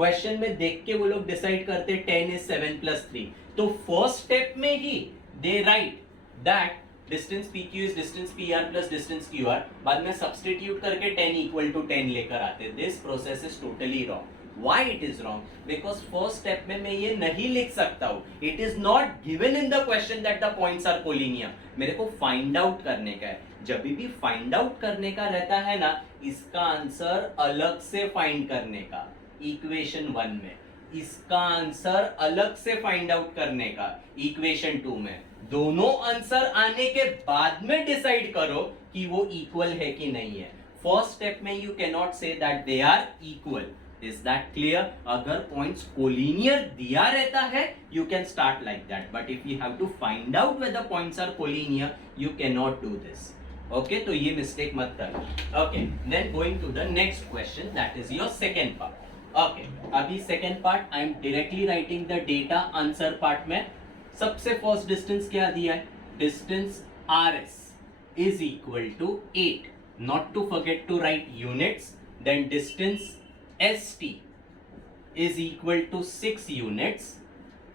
Question में देख के वो लोग decide करते 10 is 7 plus 3. तो first step में ही they write that distance PQ is distance PR plus distance QR. बाद में substitute करके 10 equal to 10 लेकर आते. This process is totally wrong. Why it is wrong? Because first step में मैं ये नहीं लिख सकता हूँ. It is not given in the question that the points are collinear. मेरे को find out करने का है. जब भी find out करने का रहता है ना, इसका आंसर अलग से find करने का. Equation 1 में इसका आंसर अलग से find out करने का. Equation 2 में दोनों आंसर आने के बाद में decide करो कि वो equal है कि नहीं है. First step में you cannot say that they are equal. Is that clear? अगर points collinear दिया रहता है, you can start like that. But if you have to find out whether points are collinear, you cannot do this. Okay? तो ये mistake मत करना. Okay. Then going to the next question, that is your second part. Okay. अभी second part, I am directly writing the data answer part में. सबसे first distance क्या दिया है? Distance RS is equal to 8. Not to forget to write units. Then distance ST is equal to 6 units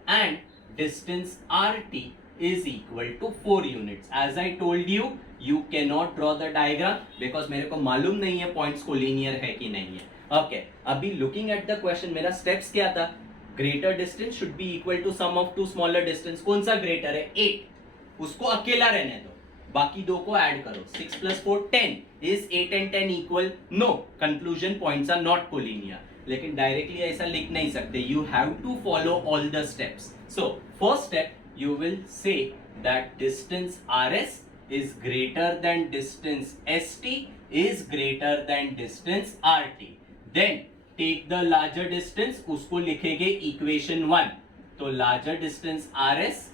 and distance RT is equal to 4 units. As I told you, you cannot draw the diagram because मेरे को मालूम नहीं है points collinear है कि नहीं है. Okay, अभी looking at the question मेरा steps क्या था? Greater distance should be equal to sum of two smaller distance. कौन सा greater है? 8. उसको अकेला रहने दो. बाकी दो को ऐड करो. 6 plus 4 10. Is 8 and 10 equal? No. Conclusion points are not collinear. लेकिन डायरेक्टली ऐसा लिख नहीं सकते. You have to follow all the steps. So first step you will say that distance RS is greater than distance ST is greater than distance RT. Then take the larger distance. उसको लिखेंगे equation 1. तो larger distance RS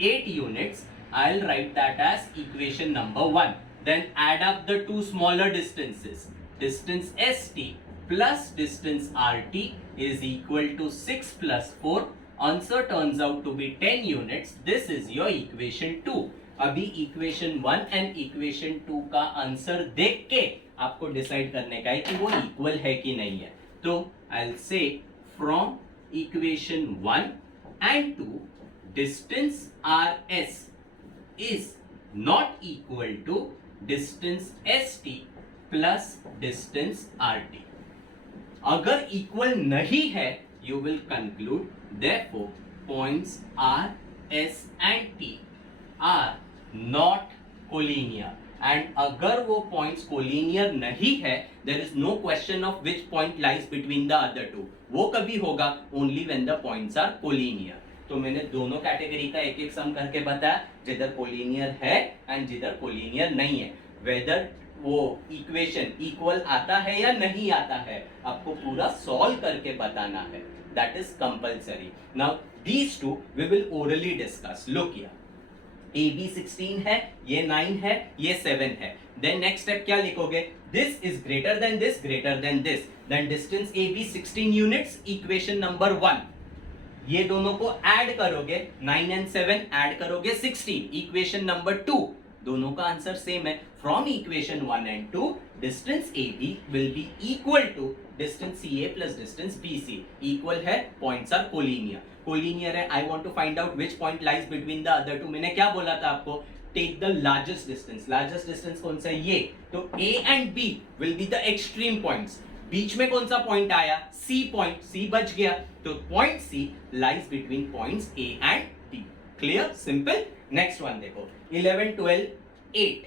8 units. I'll write that as equation number 1. Then add up the two smaller distances. Distance ST plus distance RT is equal to 6 plus 4. Answer turns out to be 10 units. This is your equation 2. अभी equation 1 and equation 2 का answer देख के आपको decide करने का है कि वो इक्वल है कि नहीं है. तो I'll say from equation 1 and 2 distance RS is not equal to distance ST plus distance RT. अगर equal नहीं है, you will conclude therefore points R, S and T are not collinear. And अगर वो points collinear नहीं है, there is no question of which point lies between the other two. वो कभी होगा only when the points are collinear. तो मैंने दोनों कैटेगरी का एक एक सम करके बताया, जिधर कोलिनियर है एंड जिधर कोलिनियर नहीं है. वेदर वो इक्वेशन इक्वल आता है या नहीं आता है, आपको पूरा सॉल्व करके बताना है. that is compulsory. Now these two we will orally discuss. Look here, AB 16 है, ये 9 है, ये 7 है. Then next step क्या लिखोगे? This is greater than this, greater than this. Then distance AB 16 units, equation number 1. ये दोनों को ऐड करोगे, 9 and 7 ऐड करोगे 16, equation number 2. दोनों का आंसर सेम है. From equation 1 and 2, distance AB will be equal to distance CA plus distance BC. Equal है, points are collinear. Collinear है, I want to find out which point lies between the other two. मैंने क्या बोला था आपको? Take the largest distance. Largest distance कौन सा है? ये. तो A and B will be the extreme points. बीच में कौन सा पॉइंट आया? C point. C बच गया. तो point C lies between points A and B. Clear? Simple. Next one देखो. 11, 12, 8.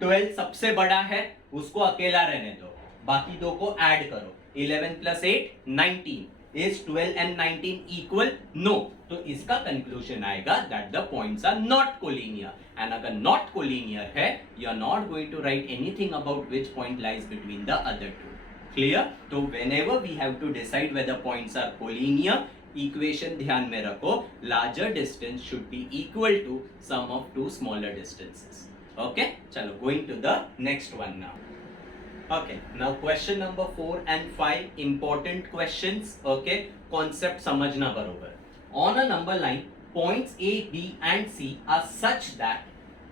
12 सबसे बड़ा है, उसको अकेला रहने दो. बाकी दो को ऐड करो. 11 plus 8, 19. Is 12 and 19 equal? No. तो इसका कंक्लूजन आएगा that the points are not collinear. And अगर not collinear है, you are not going to write anything about which point lies between the other two. Clear? तो whenever we have to decide whether points are collinear, equation ध्यान में रखो, larger distance should be equal to sum of two smaller distances. Okay? चलो going to the next one now. Okay, now question number 4 and 5 important questions. Okay, concept समझना बरोबर. On a number line, points A, B and C are such that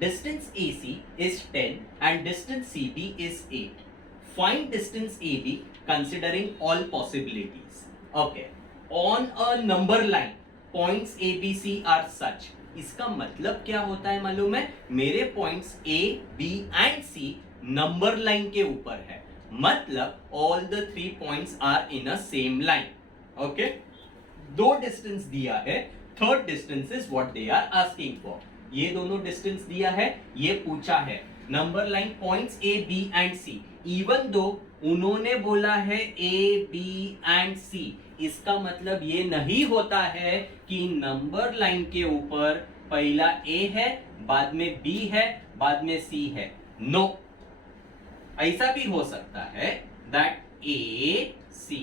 distance AC is 10 and distance CB is 8. Find distance AB considering all possibilities. Okay, on a number line, points A, B, C are such. इसका मतलब क्या होता है मालूम है? मेरे points A, B and C number line के ऊपर है, मतलब all the 3 points are in a same line. Okay, दो डिस्टेंस दिया है, third distance is what they are asking for. ये दोनों डिस्टेंस दिया है, ये पूछा है number line points A B and C. Even though उन्होंने बोला है ए बी एंड सी, इसका मतलब ये नहीं होता है कि नंबर लाइन के ऊपर पहला ए है, बाद में बी है, बाद में सी है. नो, ऐसा भी हो सकता है that A, C,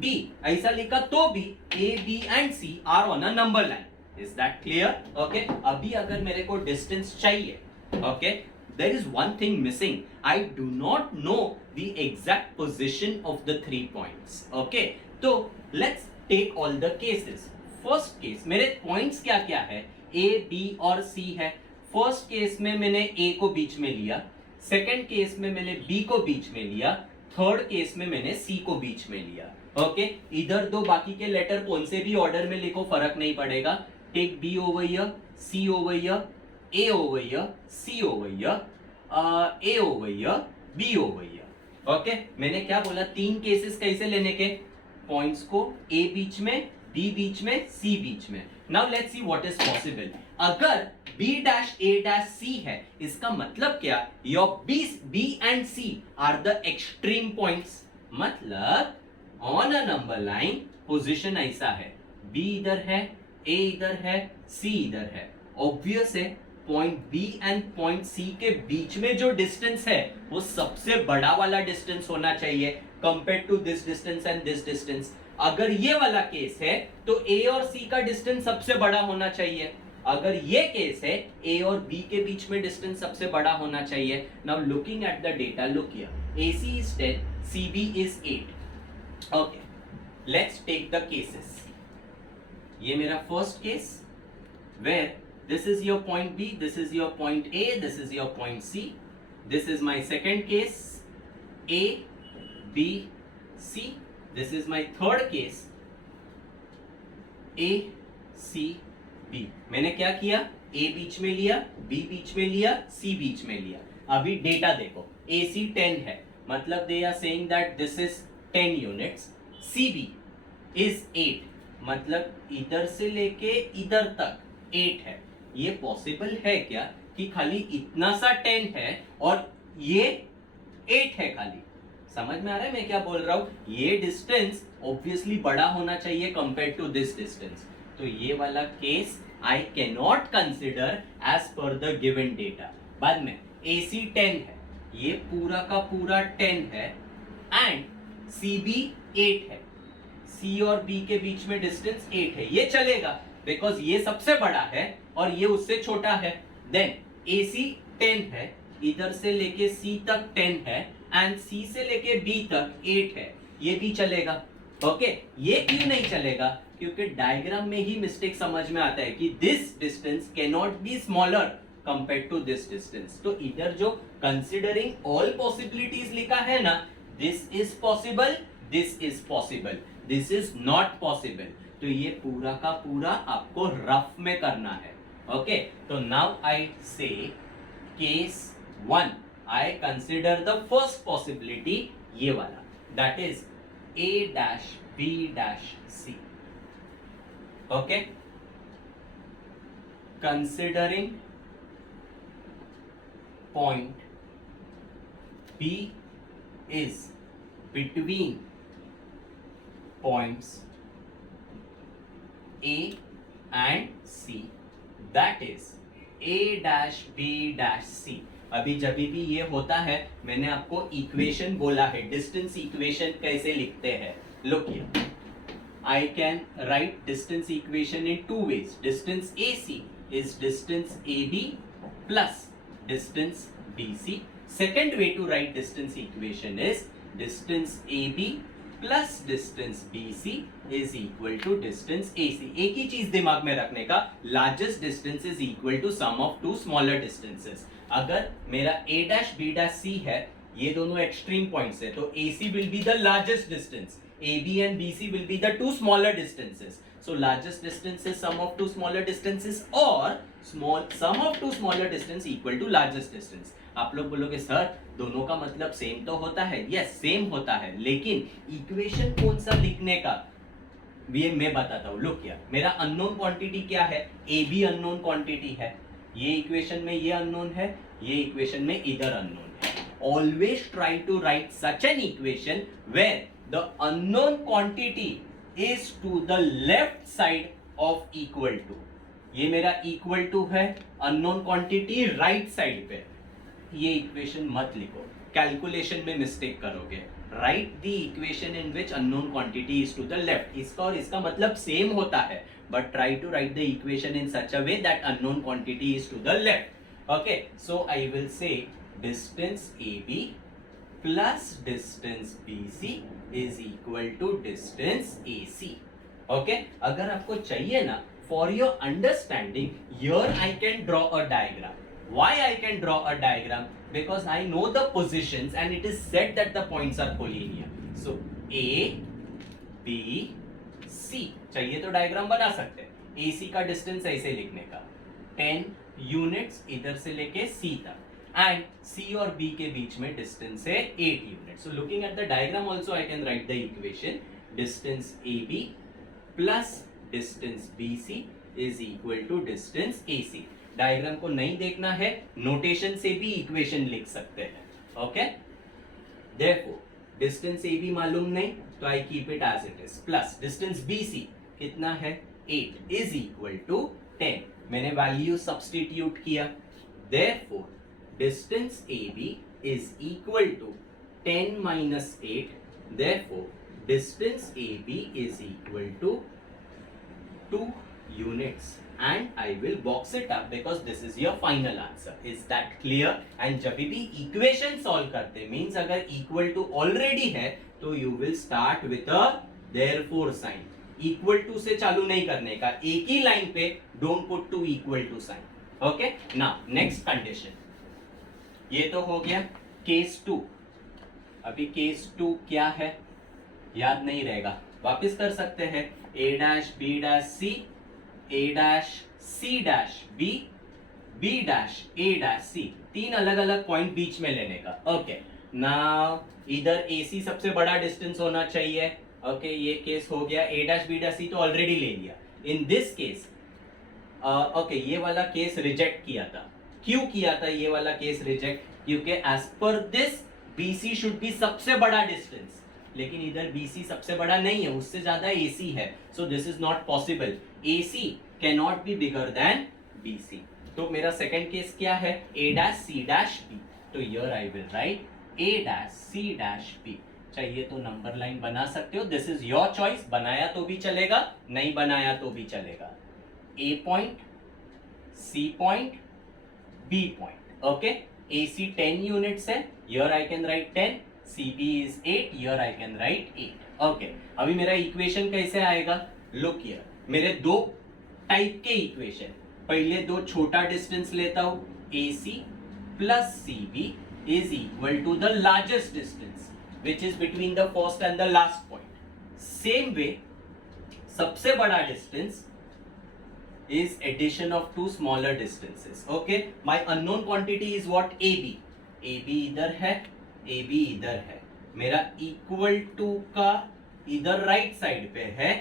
B ऐसा लिखा तो भी A, B and C are on a number line. Is that clear? Okay. अभी अगर मेरे को distance चाहिए, okay, there is one thing missing. I do not know the exact position of the 3 points. Okay. तो let's take all the cases. First case, मेरे points क्या क्या है? A, B और C है. First case में मैंने A को बीच में लिया, सेकेंड केस में मैंने बी को बीच में लिया, थर्ड केस में मैंने सी को बीच में लिया. ओके, इधर दो बाकी के लेटर कौन से भी ऑर्डर में लिखो, फर्क नहीं पड़ेगा. Take B over here, C over here, A over here, C over here, A over here, B over here. Okay, मैंने क्या बोला? 3 केसेस कैसे लेने के? पॉइंट्स को ए बीच में, बी बीच में, सी बीच में. Now let's see what is possible. अगर B dash A dash C है, इसका मतलब क्या? Your B and C are the extreme points. मतलब on a number line position ऐसा है, B इधर है, A इधर है, C इधर है. Obvious है, point B and point C के बीच में जो distance है, वो सबसे बड़ा वाला distance होना चाहिए compared to this distance and this distance. अगर ये वाला केस है, तो A और C का distance सबसे बड़ा होना चाहिए. अगर ये केस है, A और B के बीच में डिस्टेंस सबसे बड़ा होना चाहिए. Now looking at the data, look here, AC is 10, CB is 8. Okay, let's take the cases. ये मेरा first case, where this is your point B, this is your point A, this is your point C. This is my second case, A, B, C. This is my third case, A, C, B. मैंने क्या किया? A बीच में लिया, B बीच में लिया, C बीच में लिया. अभी डेटा देखो, AC 10 है, मतलब they are saying that this is 10 units. CB is 8, मतलब इधर से लेके इधर तक 8 है. ये पॉसिबल है क्या कि खाली इतना सा 10 है और ये 8 है खाली? समझ में आ रहा है मैं क्या बोल रहा हूं? ये डिस्टेंस ऑब्वियसली बड़ा होना चाहिए कंपेयर टू दिस डिस्टेंस. तो ये वाला case I cannot consider as per the given data. बाद में AC 10 है, ये पूरा का पूरा 10 है, and CB 8 है. सी और बी के बीच में डिस्टेंस 8 है, ये चलेगा बिकॉज ये सबसे बड़ा है और ये उससे छोटा है। देन AC 10 है, इधर से लेके C तक 10 है एंड C से लेके B तक 8 है, ये भी चलेगा। ओके ये क्यों नहीं चलेगा? क्योंकि डायग्राम में ही मिस्टेक समझ में आता है कि this distance can not be smaller compare to this distance. तो इधर जो कंसिडरिंग ऑल पॉसिबिलिटीज लिखा है ना, this is possible, this is possible, this is not possible, तो ये पूरा का पूरा आपको रफ में करना है। ओके तो नाउ आई से case 1 I consider the first possibility, ये वाला, that is A dash B dash C. Okay, considering point B is between points A and C, that is A dash B dash C. अभी जब भी ये होता है, मैंने आपको इक्वेशन बोला है, डिस्टेंस इक्वेशन कैसे लिखते हैं। Look here, I can write distance equation in two ways. Distance AC is distance AB plus distance BC. Second way to write distance equation is distance AB plus distance BC is equal to distance AC। एक ही चीज दिमाग में रखने का, largest distance is equal to sum of two smaller distances. अगर मेरा A dash B dash C है, ये दोनों एक्सट्रीम पॉइंट्स है, तो AC will be the largest distance, AB and BC will be the two smaller distances. So largest distance is sum of two smaller distances or sum of two smaller distance equal to largest distance. आप लोग बोलोगे sir दोनों का मतलब same तो होता है। Yes same होता है, लेकिन इक्वेशन कौन सा लिखने का ये मैं बताता हूँ। लुक हियर, मेरा अननोन क्वांटिटी क्या है? AB अननोन क्वांटिटी है, ये इक्वेशन में ये अननोन है, ये इक्वेशन में इधर अननोन है। Always try to write such an equation where the unknown quantity is to the left side of equal to। ये मेरा equal to है, unknown quantity right side पे। ये इक्वेशन मत लिखो, कैलकुलेशन में मिस्टेक करोगे। Write the equation in which unknown quantity is to the left. इसका और इसका मतलब सेम होता है, but try to write the equation in such a way that unknown quantity is to the left. Okay, so I will say distance AB plus distance BC is equal to distance AC. Okay, अगर आपको चाहिए ना, for your understanding, here I can draw a diagram. Why I can draw a diagram? Because I know the positions and it is said that the points are collinear. So A, B, C चाहिए तो diagram बना सकते हैं। AC का distance ऐसे लिखने का 10 units इधर से लेके C तक, and C और B के बीच में डिस्टेंस है 8 unit. So looking at the diagram also I can write the equation distance AB plus distance BC is equal to distance AC। Diagram को नहीं देखना है, नोटेशन से भी इक्वेशन लिख सकते हैं। ओके, therefore डिस्टेंस AB मालूम नहीं तो I keep it as it is plus distance BC कितना है 8 is equal to 10। मैंने वैल्यू सब्स्टिट्यूट किया, therefore distance AB is equal to 10 minus 8, therefore distance AB is equal to 2 units and I will box it up because this is your final answer. Is that clear? And जब भी equation solve करते means अगर equal to already है तो you will start with a therefore sign। equal to से चालू नहीं करने का, एक ही लाइन पे don't put to equal to sign। Okay, now next condition, ये तो हो गया केस 2। अभी केस 2 क्या है याद नहीं रहेगा, वापस कर सकते हैं। A dash B dash C, A dash C dash B, B dash A dash C, तीन अलग अलग पॉइंट बीच में लेने का। ओके, नाउ इधर AC सबसे बड़ा डिस्टेंस होना चाहिए। ओके, ये केस हो गया। A dash B dash C तो ऑलरेडी ले लिया। इन दिस केस ओके, ये वाला केस रिजेक्ट किया था। क्यों किया था ये वाला केस रिजेक्ट? क्योंकि as per this BC should be सबसे बड़ा डिस्टेंस, लेकिन इधर BC सबसे बड़ा नहीं है, उससे ज्यादा AC है। So this is not possible. AC can not be bigger than BC। तो मेरा सेकंड केस क्या है? A dash C dash B। तो here I will write A dash C dash B। चाहिए तो नंबर लाइन बना सकते हो, दिस इज योर चॉइस, बनाया तो भी चलेगा, नहीं बनाया तो भी चलेगा। A point, C point, B point, okay. AC 10 units है, here I can write 10, CB is 8, here I can write 8, okay. अभी मेरा इक्वेशन कैसे आएगा, लुक हियर, मेरे दो टाइप के इक्वेशन, पहले दो छोटा डिस्टेंस लेता हूं, AC plus CB is equal to the largest distance which is between the first and the last point. Same way, सबसे बड़ा distance is addition of two smaller distances. Okay, my unknown quantity is what, AB. AB इधर है, AB इधर है, मेरा equal to का इधर right side पे है,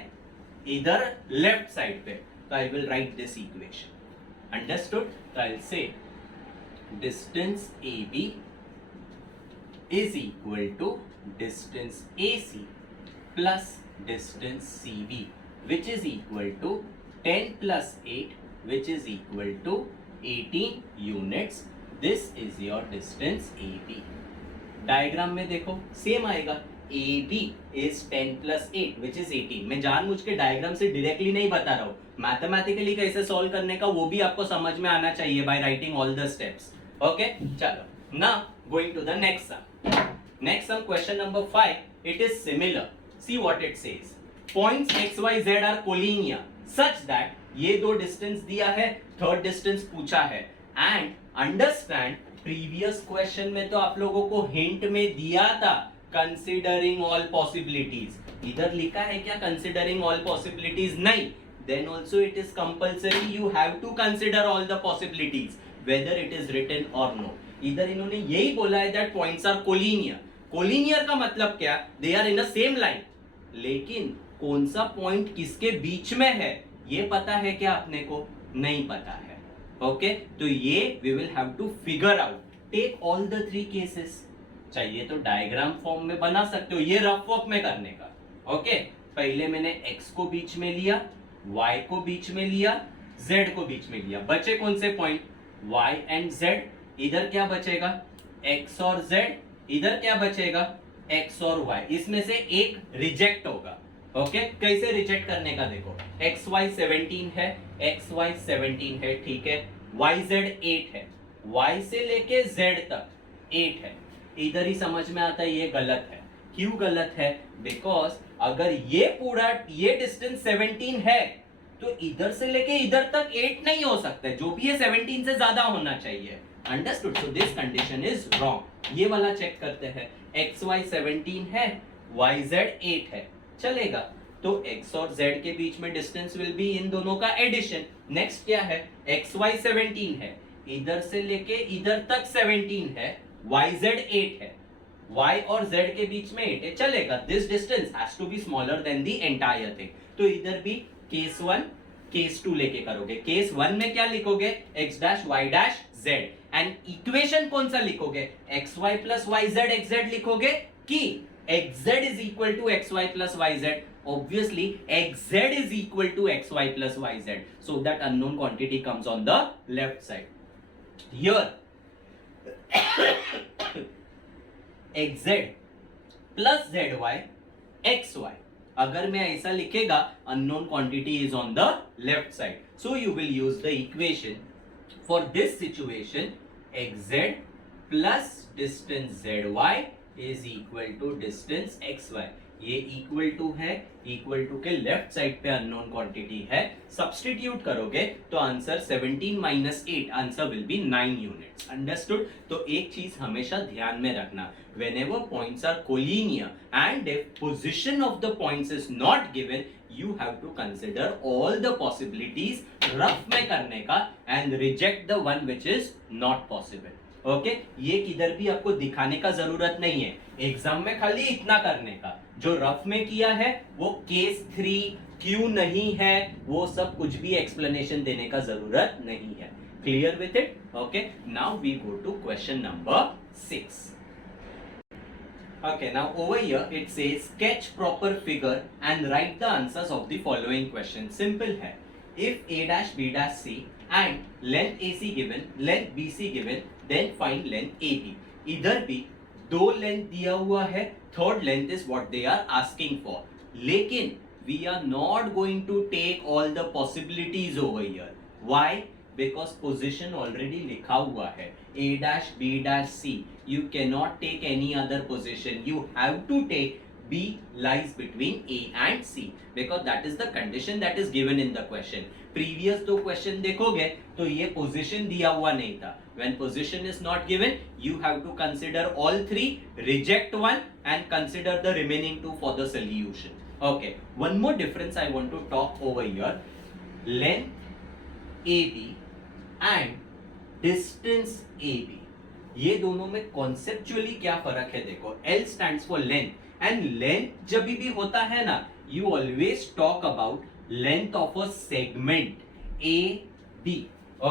इधर left side पे, तो I will write this equation. Understood? So I'll say distance AB is equal to distance AC plus distance CB, which is equal to 10 plus 8, which is equal to 18 units. This is your distance AB. Diagram में देखो same आएगा, AB is 10 plus 8 which is 18. मैं जानबूझ के diagram से directly नहीं बता रहा हूँ, मैथमेटिकली कैसे सॉल्व करने का वो भी आपको समझ में आना चाहिए by writing all the steps. Okay, चलो, now going to the next sum. Next sum, question number 5. It is similar. See what it says. Points x, y, z are collinear such that ये दो distance दिया है, third distance पूछा है, and understand previous question में तो आप लोगों को हिंट में दिया था कंसिडरिंग ऑल पॉसिबिलिटीज, इधर लिखा है क्या कंसिडरिंग ऑल पॉसिबिलिटीज, नहीं, then also it is compulsory you have to consider all the possibilities whether it is written or no. इधर इन्होंने यही बोला है that points are collinear. Collinear का मतलब क्या, they are in a same line, लेकिन कौन सा पॉइंट किसके बीच में है ये पता है क्या आपने को, नहीं पता है, ओके। तो ये we will have to figure out, take all the three cases, चाहिए तो डायग्राम फॉर्म में बना सकते हो, ये रफ वर्क में करने का, ओके। पहले मैंने x को बीच में लिया, y को बीच में लिया, z को बीच में लिया, बचे कौन से पॉइंट, y एंड z, इधर क्या बचेगा x और z, इधर क्या बचेगा x और y, इसमें से एक रिजेक्ट होगा, ओके। कैसे रिजेक्ट करने का देखो, xy 17 है, xy 17 है, ठीक है, yz 8 है, y से लेके z तक 8 है, इधर ही समझ में आता है ये गलत है। क्यों गलत है, बिकॉज अगर ये पूरा ये डिस्टेंस 17 है तो इधर से लेके इधर तक 8 नहीं हो सकता है, जो भी है 17 से ज्यादा होना चाहिए, understood. So this condition is wrong. ये वाला चेक करते हैं, xy 17 है, yz 8 है, चलेगा, तो x और z के बीच में डिस्टेंस विल बी इन दोनों का एडिशन। नेक्स्ट क्या है, xy 17 है, इधर से लेके इधर तक 17 है, yz 8 है, y और z के बीच में 8 है, चलेगा, this distance has to be smaller than the entire thing. तो इधर भी केस 1 केस 2 लेके करोगे, केस 1 में क्या लिखोगे, x dash y dash z, and equation कौन सा लिखोगे, xy प्लस yz xz लिखोगे कि xz is equal to xy plus yz, obviously xz is equal to xy plus yz, so that unknown quantity comes on the left side. Here xz plus zy xy, अगर मैं ऐसा लिखेगा unknown quantity is on the left side, so you will use the equation for this situation, xz plus distance zy is equal to distance xy, ये equal to है, equal to के left side पे unknown quantity है, substitute करोगे तो answer 17 minus 8, answer will B 9 units, understood. तो एक चीज हमेशा ध्यान में रखना, whenever points are collinear and if position of the points is not given, you have to consider all the possibilities rough में करने का and reject the one which is not possible, okay. ये किधर भी आपको दिखाने का जरूरत नहीं है, एग्जाम में खाली इतना करने का, जो रफ में किया है वो केस 3 क्यों नहीं है वो सब कुछ भी एक्सप्लेनेशन देने का जरूरत नहीं है, clear with it, okay. Now we go to question number 6। Okay, now over here it says sketch proper figure and write the answers of the following question. Simple है, if a dash b dash c and length ac given, length bc given, then find length ab. इधर भी दो length दिया हुआ है, third length is what they are asking for, लेकिन we are not going to take all the possibilities over here. Why? Because position already लिखा हुआ है a dash b dash c. You cannot take any other position. You have to take b lies between a and c because that is the condition that is given in the question. Previous दो question देखोगे तो ये position दिया हुआ नहीं था. When position is not given, you have to consider all three, reject one and consider the remaining two for the solution. Okay, one more difference I want to talk over here. Length AB and distance AB. ये दोनों में conceptually क्या फर्क है देखो. L stands for length and length जब भी होता है ना, you always talk about length of a segment AB.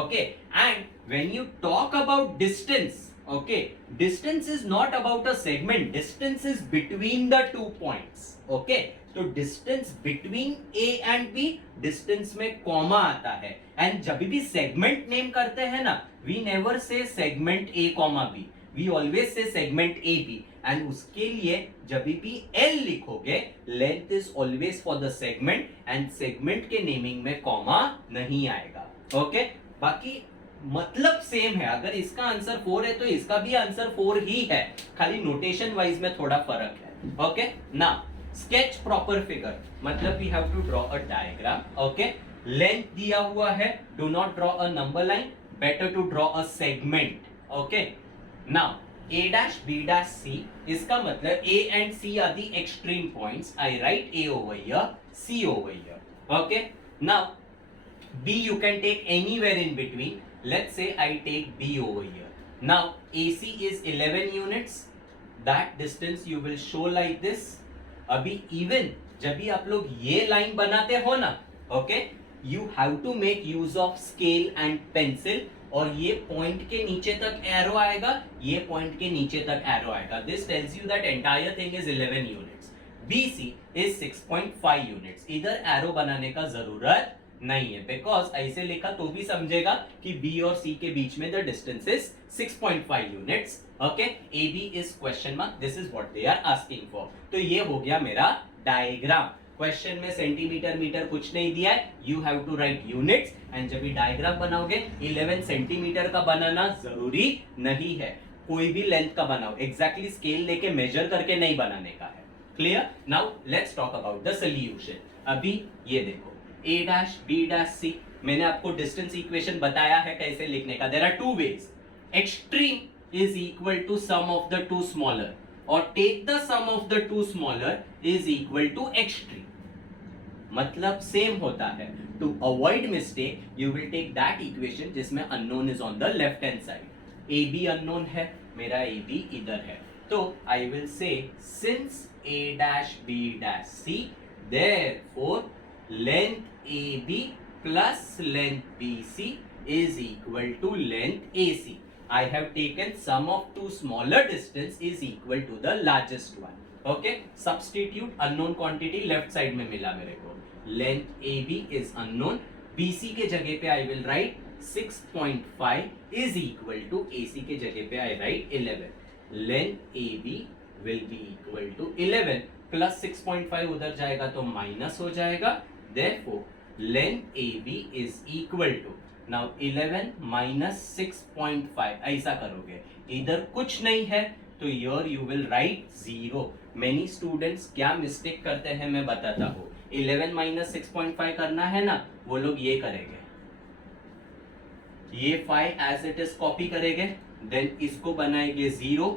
Okay, and when you talk about distance, okay, distance is not about a segment. Distance is between the 2 points. Okay, तो distance between A and B, distance में comma आता है. And जब भी segment name करते हैं ना, we never say segment A comma B, we always say segment A B. And उसके लिए जब भी एल लिखोगे, length is always for the segment and segment के नेमिंग में कॉमा नहीं आएगा. ओके, बाकी मतलब सेम है. अगर इसका आंसर 4 है तो इसका भी आंसर 4 ही है, खाली नोटेशन वाइज में थोड़ा फर्क है. Okay, now sketch proper figure मतलब we have to draw a diagram. Okay, length दिया हुआ है, do not draw a number line, better to draw a segment. Okay, now a dash b dash c, इसका मतलब a and c are the extreme points. I write a over here, c over here. Okay, now b you can take anywhere in between. Let's say I take b over here. Now AC is 11 units. That distance you will show like this. अभी even जब भी आप लोग ये line बनाते हो ना, okay, you have to make use of scale and pencil. और ये पॉइंट के नीचे तक एरो आएगा, ये पॉइंट के नीचे तक एरो आएगा. This tells you that entire thing is 11 units. BC is 6.5 units. इधर एरो बनाने का जरूरत नहीं है, बिकॉज ऐसे लिखा तो भी समझेगा कि B और C के बीच में the distance is 6.5 units. Okay, AB इज question mark. This is what they are asking for. तो ये हो गया मेरा डायग्राम. क्वेश्चन में सेंटीमीटर मीटर कुछ नहीं दिया है, you have to write units. And जब भी डायग्राम बनाओगे 11 सेंटीमीटर का बनाना जरूरी नहीं है, कोई भी लेंथ का बनाओ, एग्जैक्टली स्केल लेके मेजर करके नहीं बनाने का है. Clear? Now let's talk about the solution. अभी ये देखो a dash b dash c, मैंने आपको डिस्टेंस इक्वेशन बताया है कैसे लिखने का. There are two ways. Extreme is equal to sum of the two smaller और take the sum of the two smaller is equal to extreme. मतलब same होता है. To avoid mistake you will take that equation जिसमें unknown is on the left hand side. A B unknown है, मेरा A B इधर है, तो I will say since a dash b dash c, therefore length AB plus length BC is equal to length AC. I have taken sum of two smaller distance is equal to the largest one. Okay, substitute unknown quantity left side में मिला मेरे को. Length AB is unknown. BC के जगह पे I will write 6.5 is equal to AC के जगह पे I write 11. Length AB will be equal to 11 plus 6.5 उधर जाएगा तो माइनस हो जाएगा. Therefore, length AB is equal to, now 11 minus 6.5 ऐसा करोगे, इधर कुछ नहीं है तो here you will write 0. Many students क्या मिस्टेक करते हैं मैं बताता हूँ. 11 minus 6.5 करना है ना, वो लोग ये करेंगे, ये 5 as it is कॉपी करेंगे, then इसको बनाएंगे 0,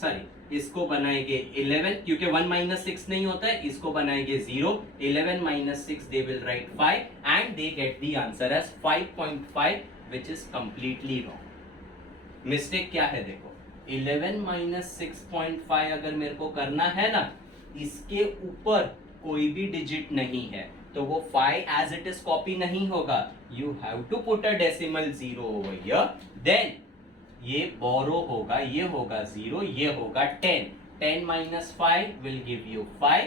सॉरी इसको बनाएंगे 11 क्योंकि 1 माइनस 6 नहीं होता है, इसको बनाएंगे 0. 11 minus 6 they will write 5 and they get the answer as 5.5 which is completely wrong. Mistake क्या है देखो, 11 माइनस 6.5 अगर मेरे को करना है ना, इसके ऊपर कोई भी डिजिट नहीं है तो वो 5 एज इट इज कॉपी नहीं होगा. You have to put a decimal 0 over here, then ये बोरो होगा, ये होगा 0, ये होगा 10. 10 minus 5 will give you 5.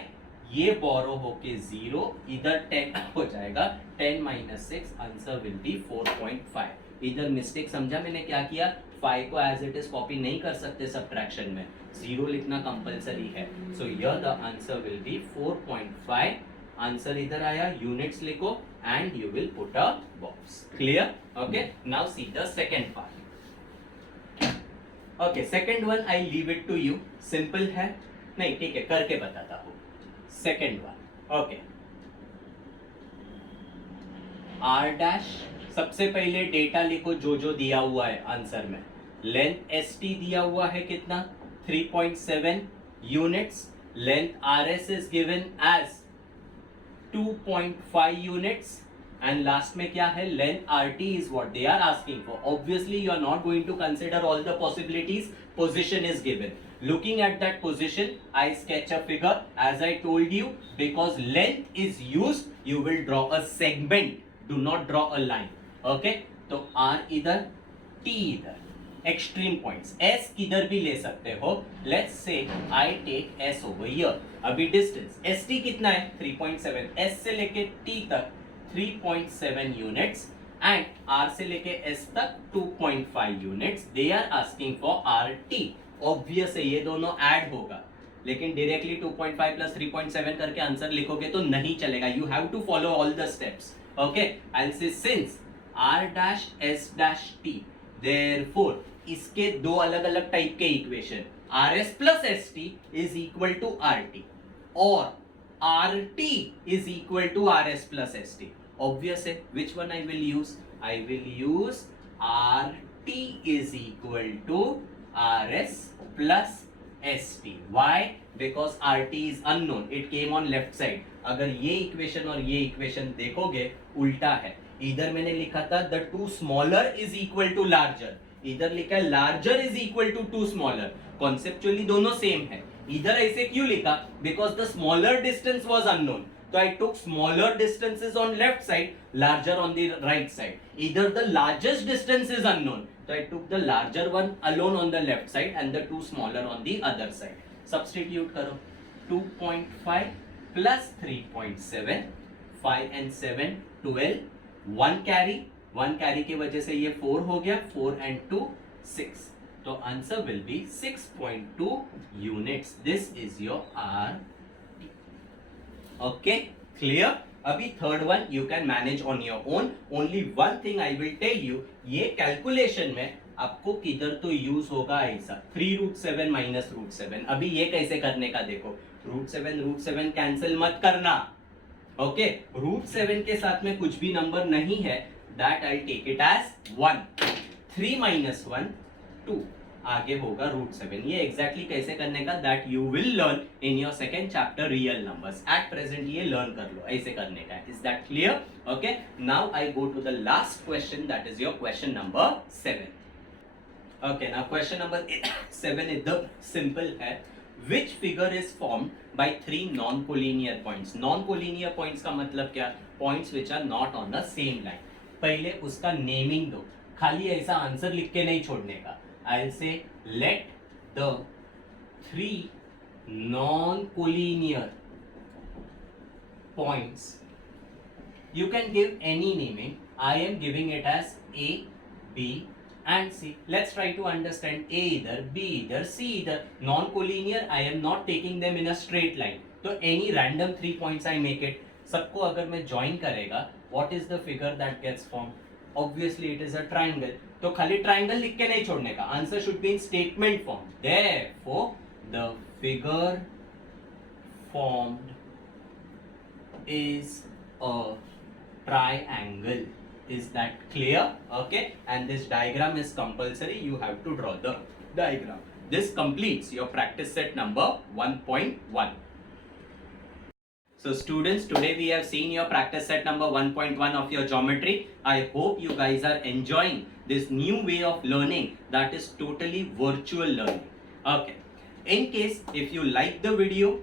ये बोरो होके 0, इधर 10 हो जाएगा, 10 - 6, आंसर विल बी 4.5। इधर मिस्टेक समझा मैंने क्या किया, 5 को एज इट इज कॉपी नहीं कर सकते सब्ट्रैक्शन में, 0 लिखना कंपलसरी है। So here the answer will be 4.5। Answer इधर आया, यूनिट्स लिखो and you will put a box. Clear? Okay, now see the second part. Okay, second one I leave it to you, simple है, नहीं ठीक है करके बताता हूं। Second one, okay, R dash, सबसे पहले डेटा लिखो जो जो दिया हुआ है आंसर में। लेंथ एस टी दिया हुआ है कितना, 3.7 units. Length R S is given as 2.5 units and last में क्या है, length RT is what they are asking for. Obviously you are not going to consider all the possibilities, position is given. Looking at that position, I sketch a figure as I told you, because length is used, you will draw a segment, do not draw a line. Okay, तो R इधर, T इधर, extreme points, S किधर भी ले सकते हो। Let's say I take S over here, अभी distance ST कितना है 3.7, S से लेके T तक 3.7 यूनिट्स एंड R से लेके S तक 2.5 units. They are asking for RT। Obvious है ये दोनों ऐड होगा, लेकिन डायरेक्टली 2.5 प्लस 3.7 करके आंसर लिखोगे तो नहीं चलेगा, you have to follow all the steps. Okay, I say since R dash S dash T, therefore इसके दो अलग अलग टाइप के equation, RS plus ST is equal to RT और RT is equal to RS plus ST. Obvious है, which one I will use? I will use RT is equal to RS plus ST. Why? Because RT is unknown. It came on left side. अगर ये equation और ये equation देखोगे उल्टा है, इधर मैंने लिखा था the two smaller is equal to larger, इधर लिखा है larger is equal to two smaller. Conceptually दोनों सेम है। इधर ऐसे क्यों लिखा, because the smaller distance was unknown, तो I took smaller distances on left side, larger on the right side. इधर the largest distance is unknown, तो I took the larger one alone on the left side and the two smaller on the other side. Substitute करो, 2.5 plus 3.7, 5 and 7 12, 1 carry की वजह से ये 4 हो गया, 4 and 2 6, तो answer will be 6.2 units. This is your RT। Okay, clear? अभी third one you can manage on your own. Only one thing I will tell you, ये कैलकुलेशन में आपको किधर तो यूज होगा ऐसा 3√7 माइनस √7। अभी ये कैसे करने का देखो, √7 कैंसिल मत करना। ओके, √7 के साथ में कुछ भी नंबर नहीं है, that I take it as 1। 3 minus 1 2, आगे होगा √7। ये एग्जैक्टली कैसे करने का, that you will learn in your second chapter real numbers. At present ये लर्न कर लो, ऐसे करने का। Is that clear? Okay, now I go to the last question, that is your question number 7। Okay, now question number 7 एकदम simple है। Which figure is formed by 3 non-collinear points? Non-collinear points का मतलब क्या? Points which are not on the same line. पहले उसका naming दो, खाली ऐसा आंसर लिख के नहीं छोड़ने का। I'll say let the 3 non-collinear points, you can give any naming, I am giving it as A, B and C. Let's try to understand A either, B either, C either. Non-collinear, I am not taking them in a straight line. So any random 3 points I make it. सबको अगर मैं join करेगा, what is the figure that gets formed? Obviously it is a triangle. तो खाली triangle लिख के नहीं छोड़ने का. Answer should be in statement form. Therefore, the figure formed is a triangle. Is that clear? Okay, and this diagram is compulsory. You have to draw the diagram. This completes your practice set number 1.1. So students, today we have seen your practice set number 1.1 of your geometry. I hope you guys are enjoying this new way of learning, that is totally virtual learning. Okay, in case if you like the video,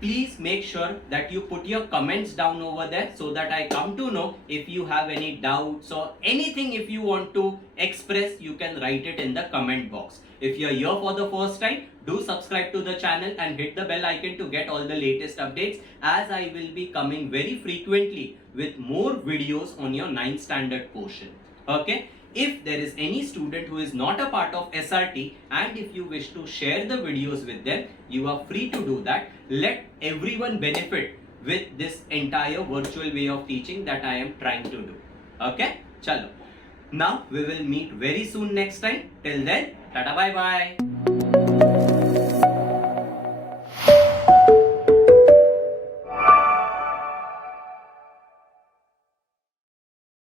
please make sure that you put your comments down over there so that I come to know if you have any doubts or anything. If you want to express, you can write it in the comment box. If you're here for the first time, do subscribe to the channel and hit the bell icon to get all the latest updates, as I will be coming very frequently with more videos on your 9th standard portion. Okay. If there is any student who is not a part of SRT and if you wish to share the videos with them, you are free to do that. Let everyone benefit with this entire virtual way of teaching that I am trying to do. Okay? Chalo. Now we will meet very soon next time. Till then, tata bye bye.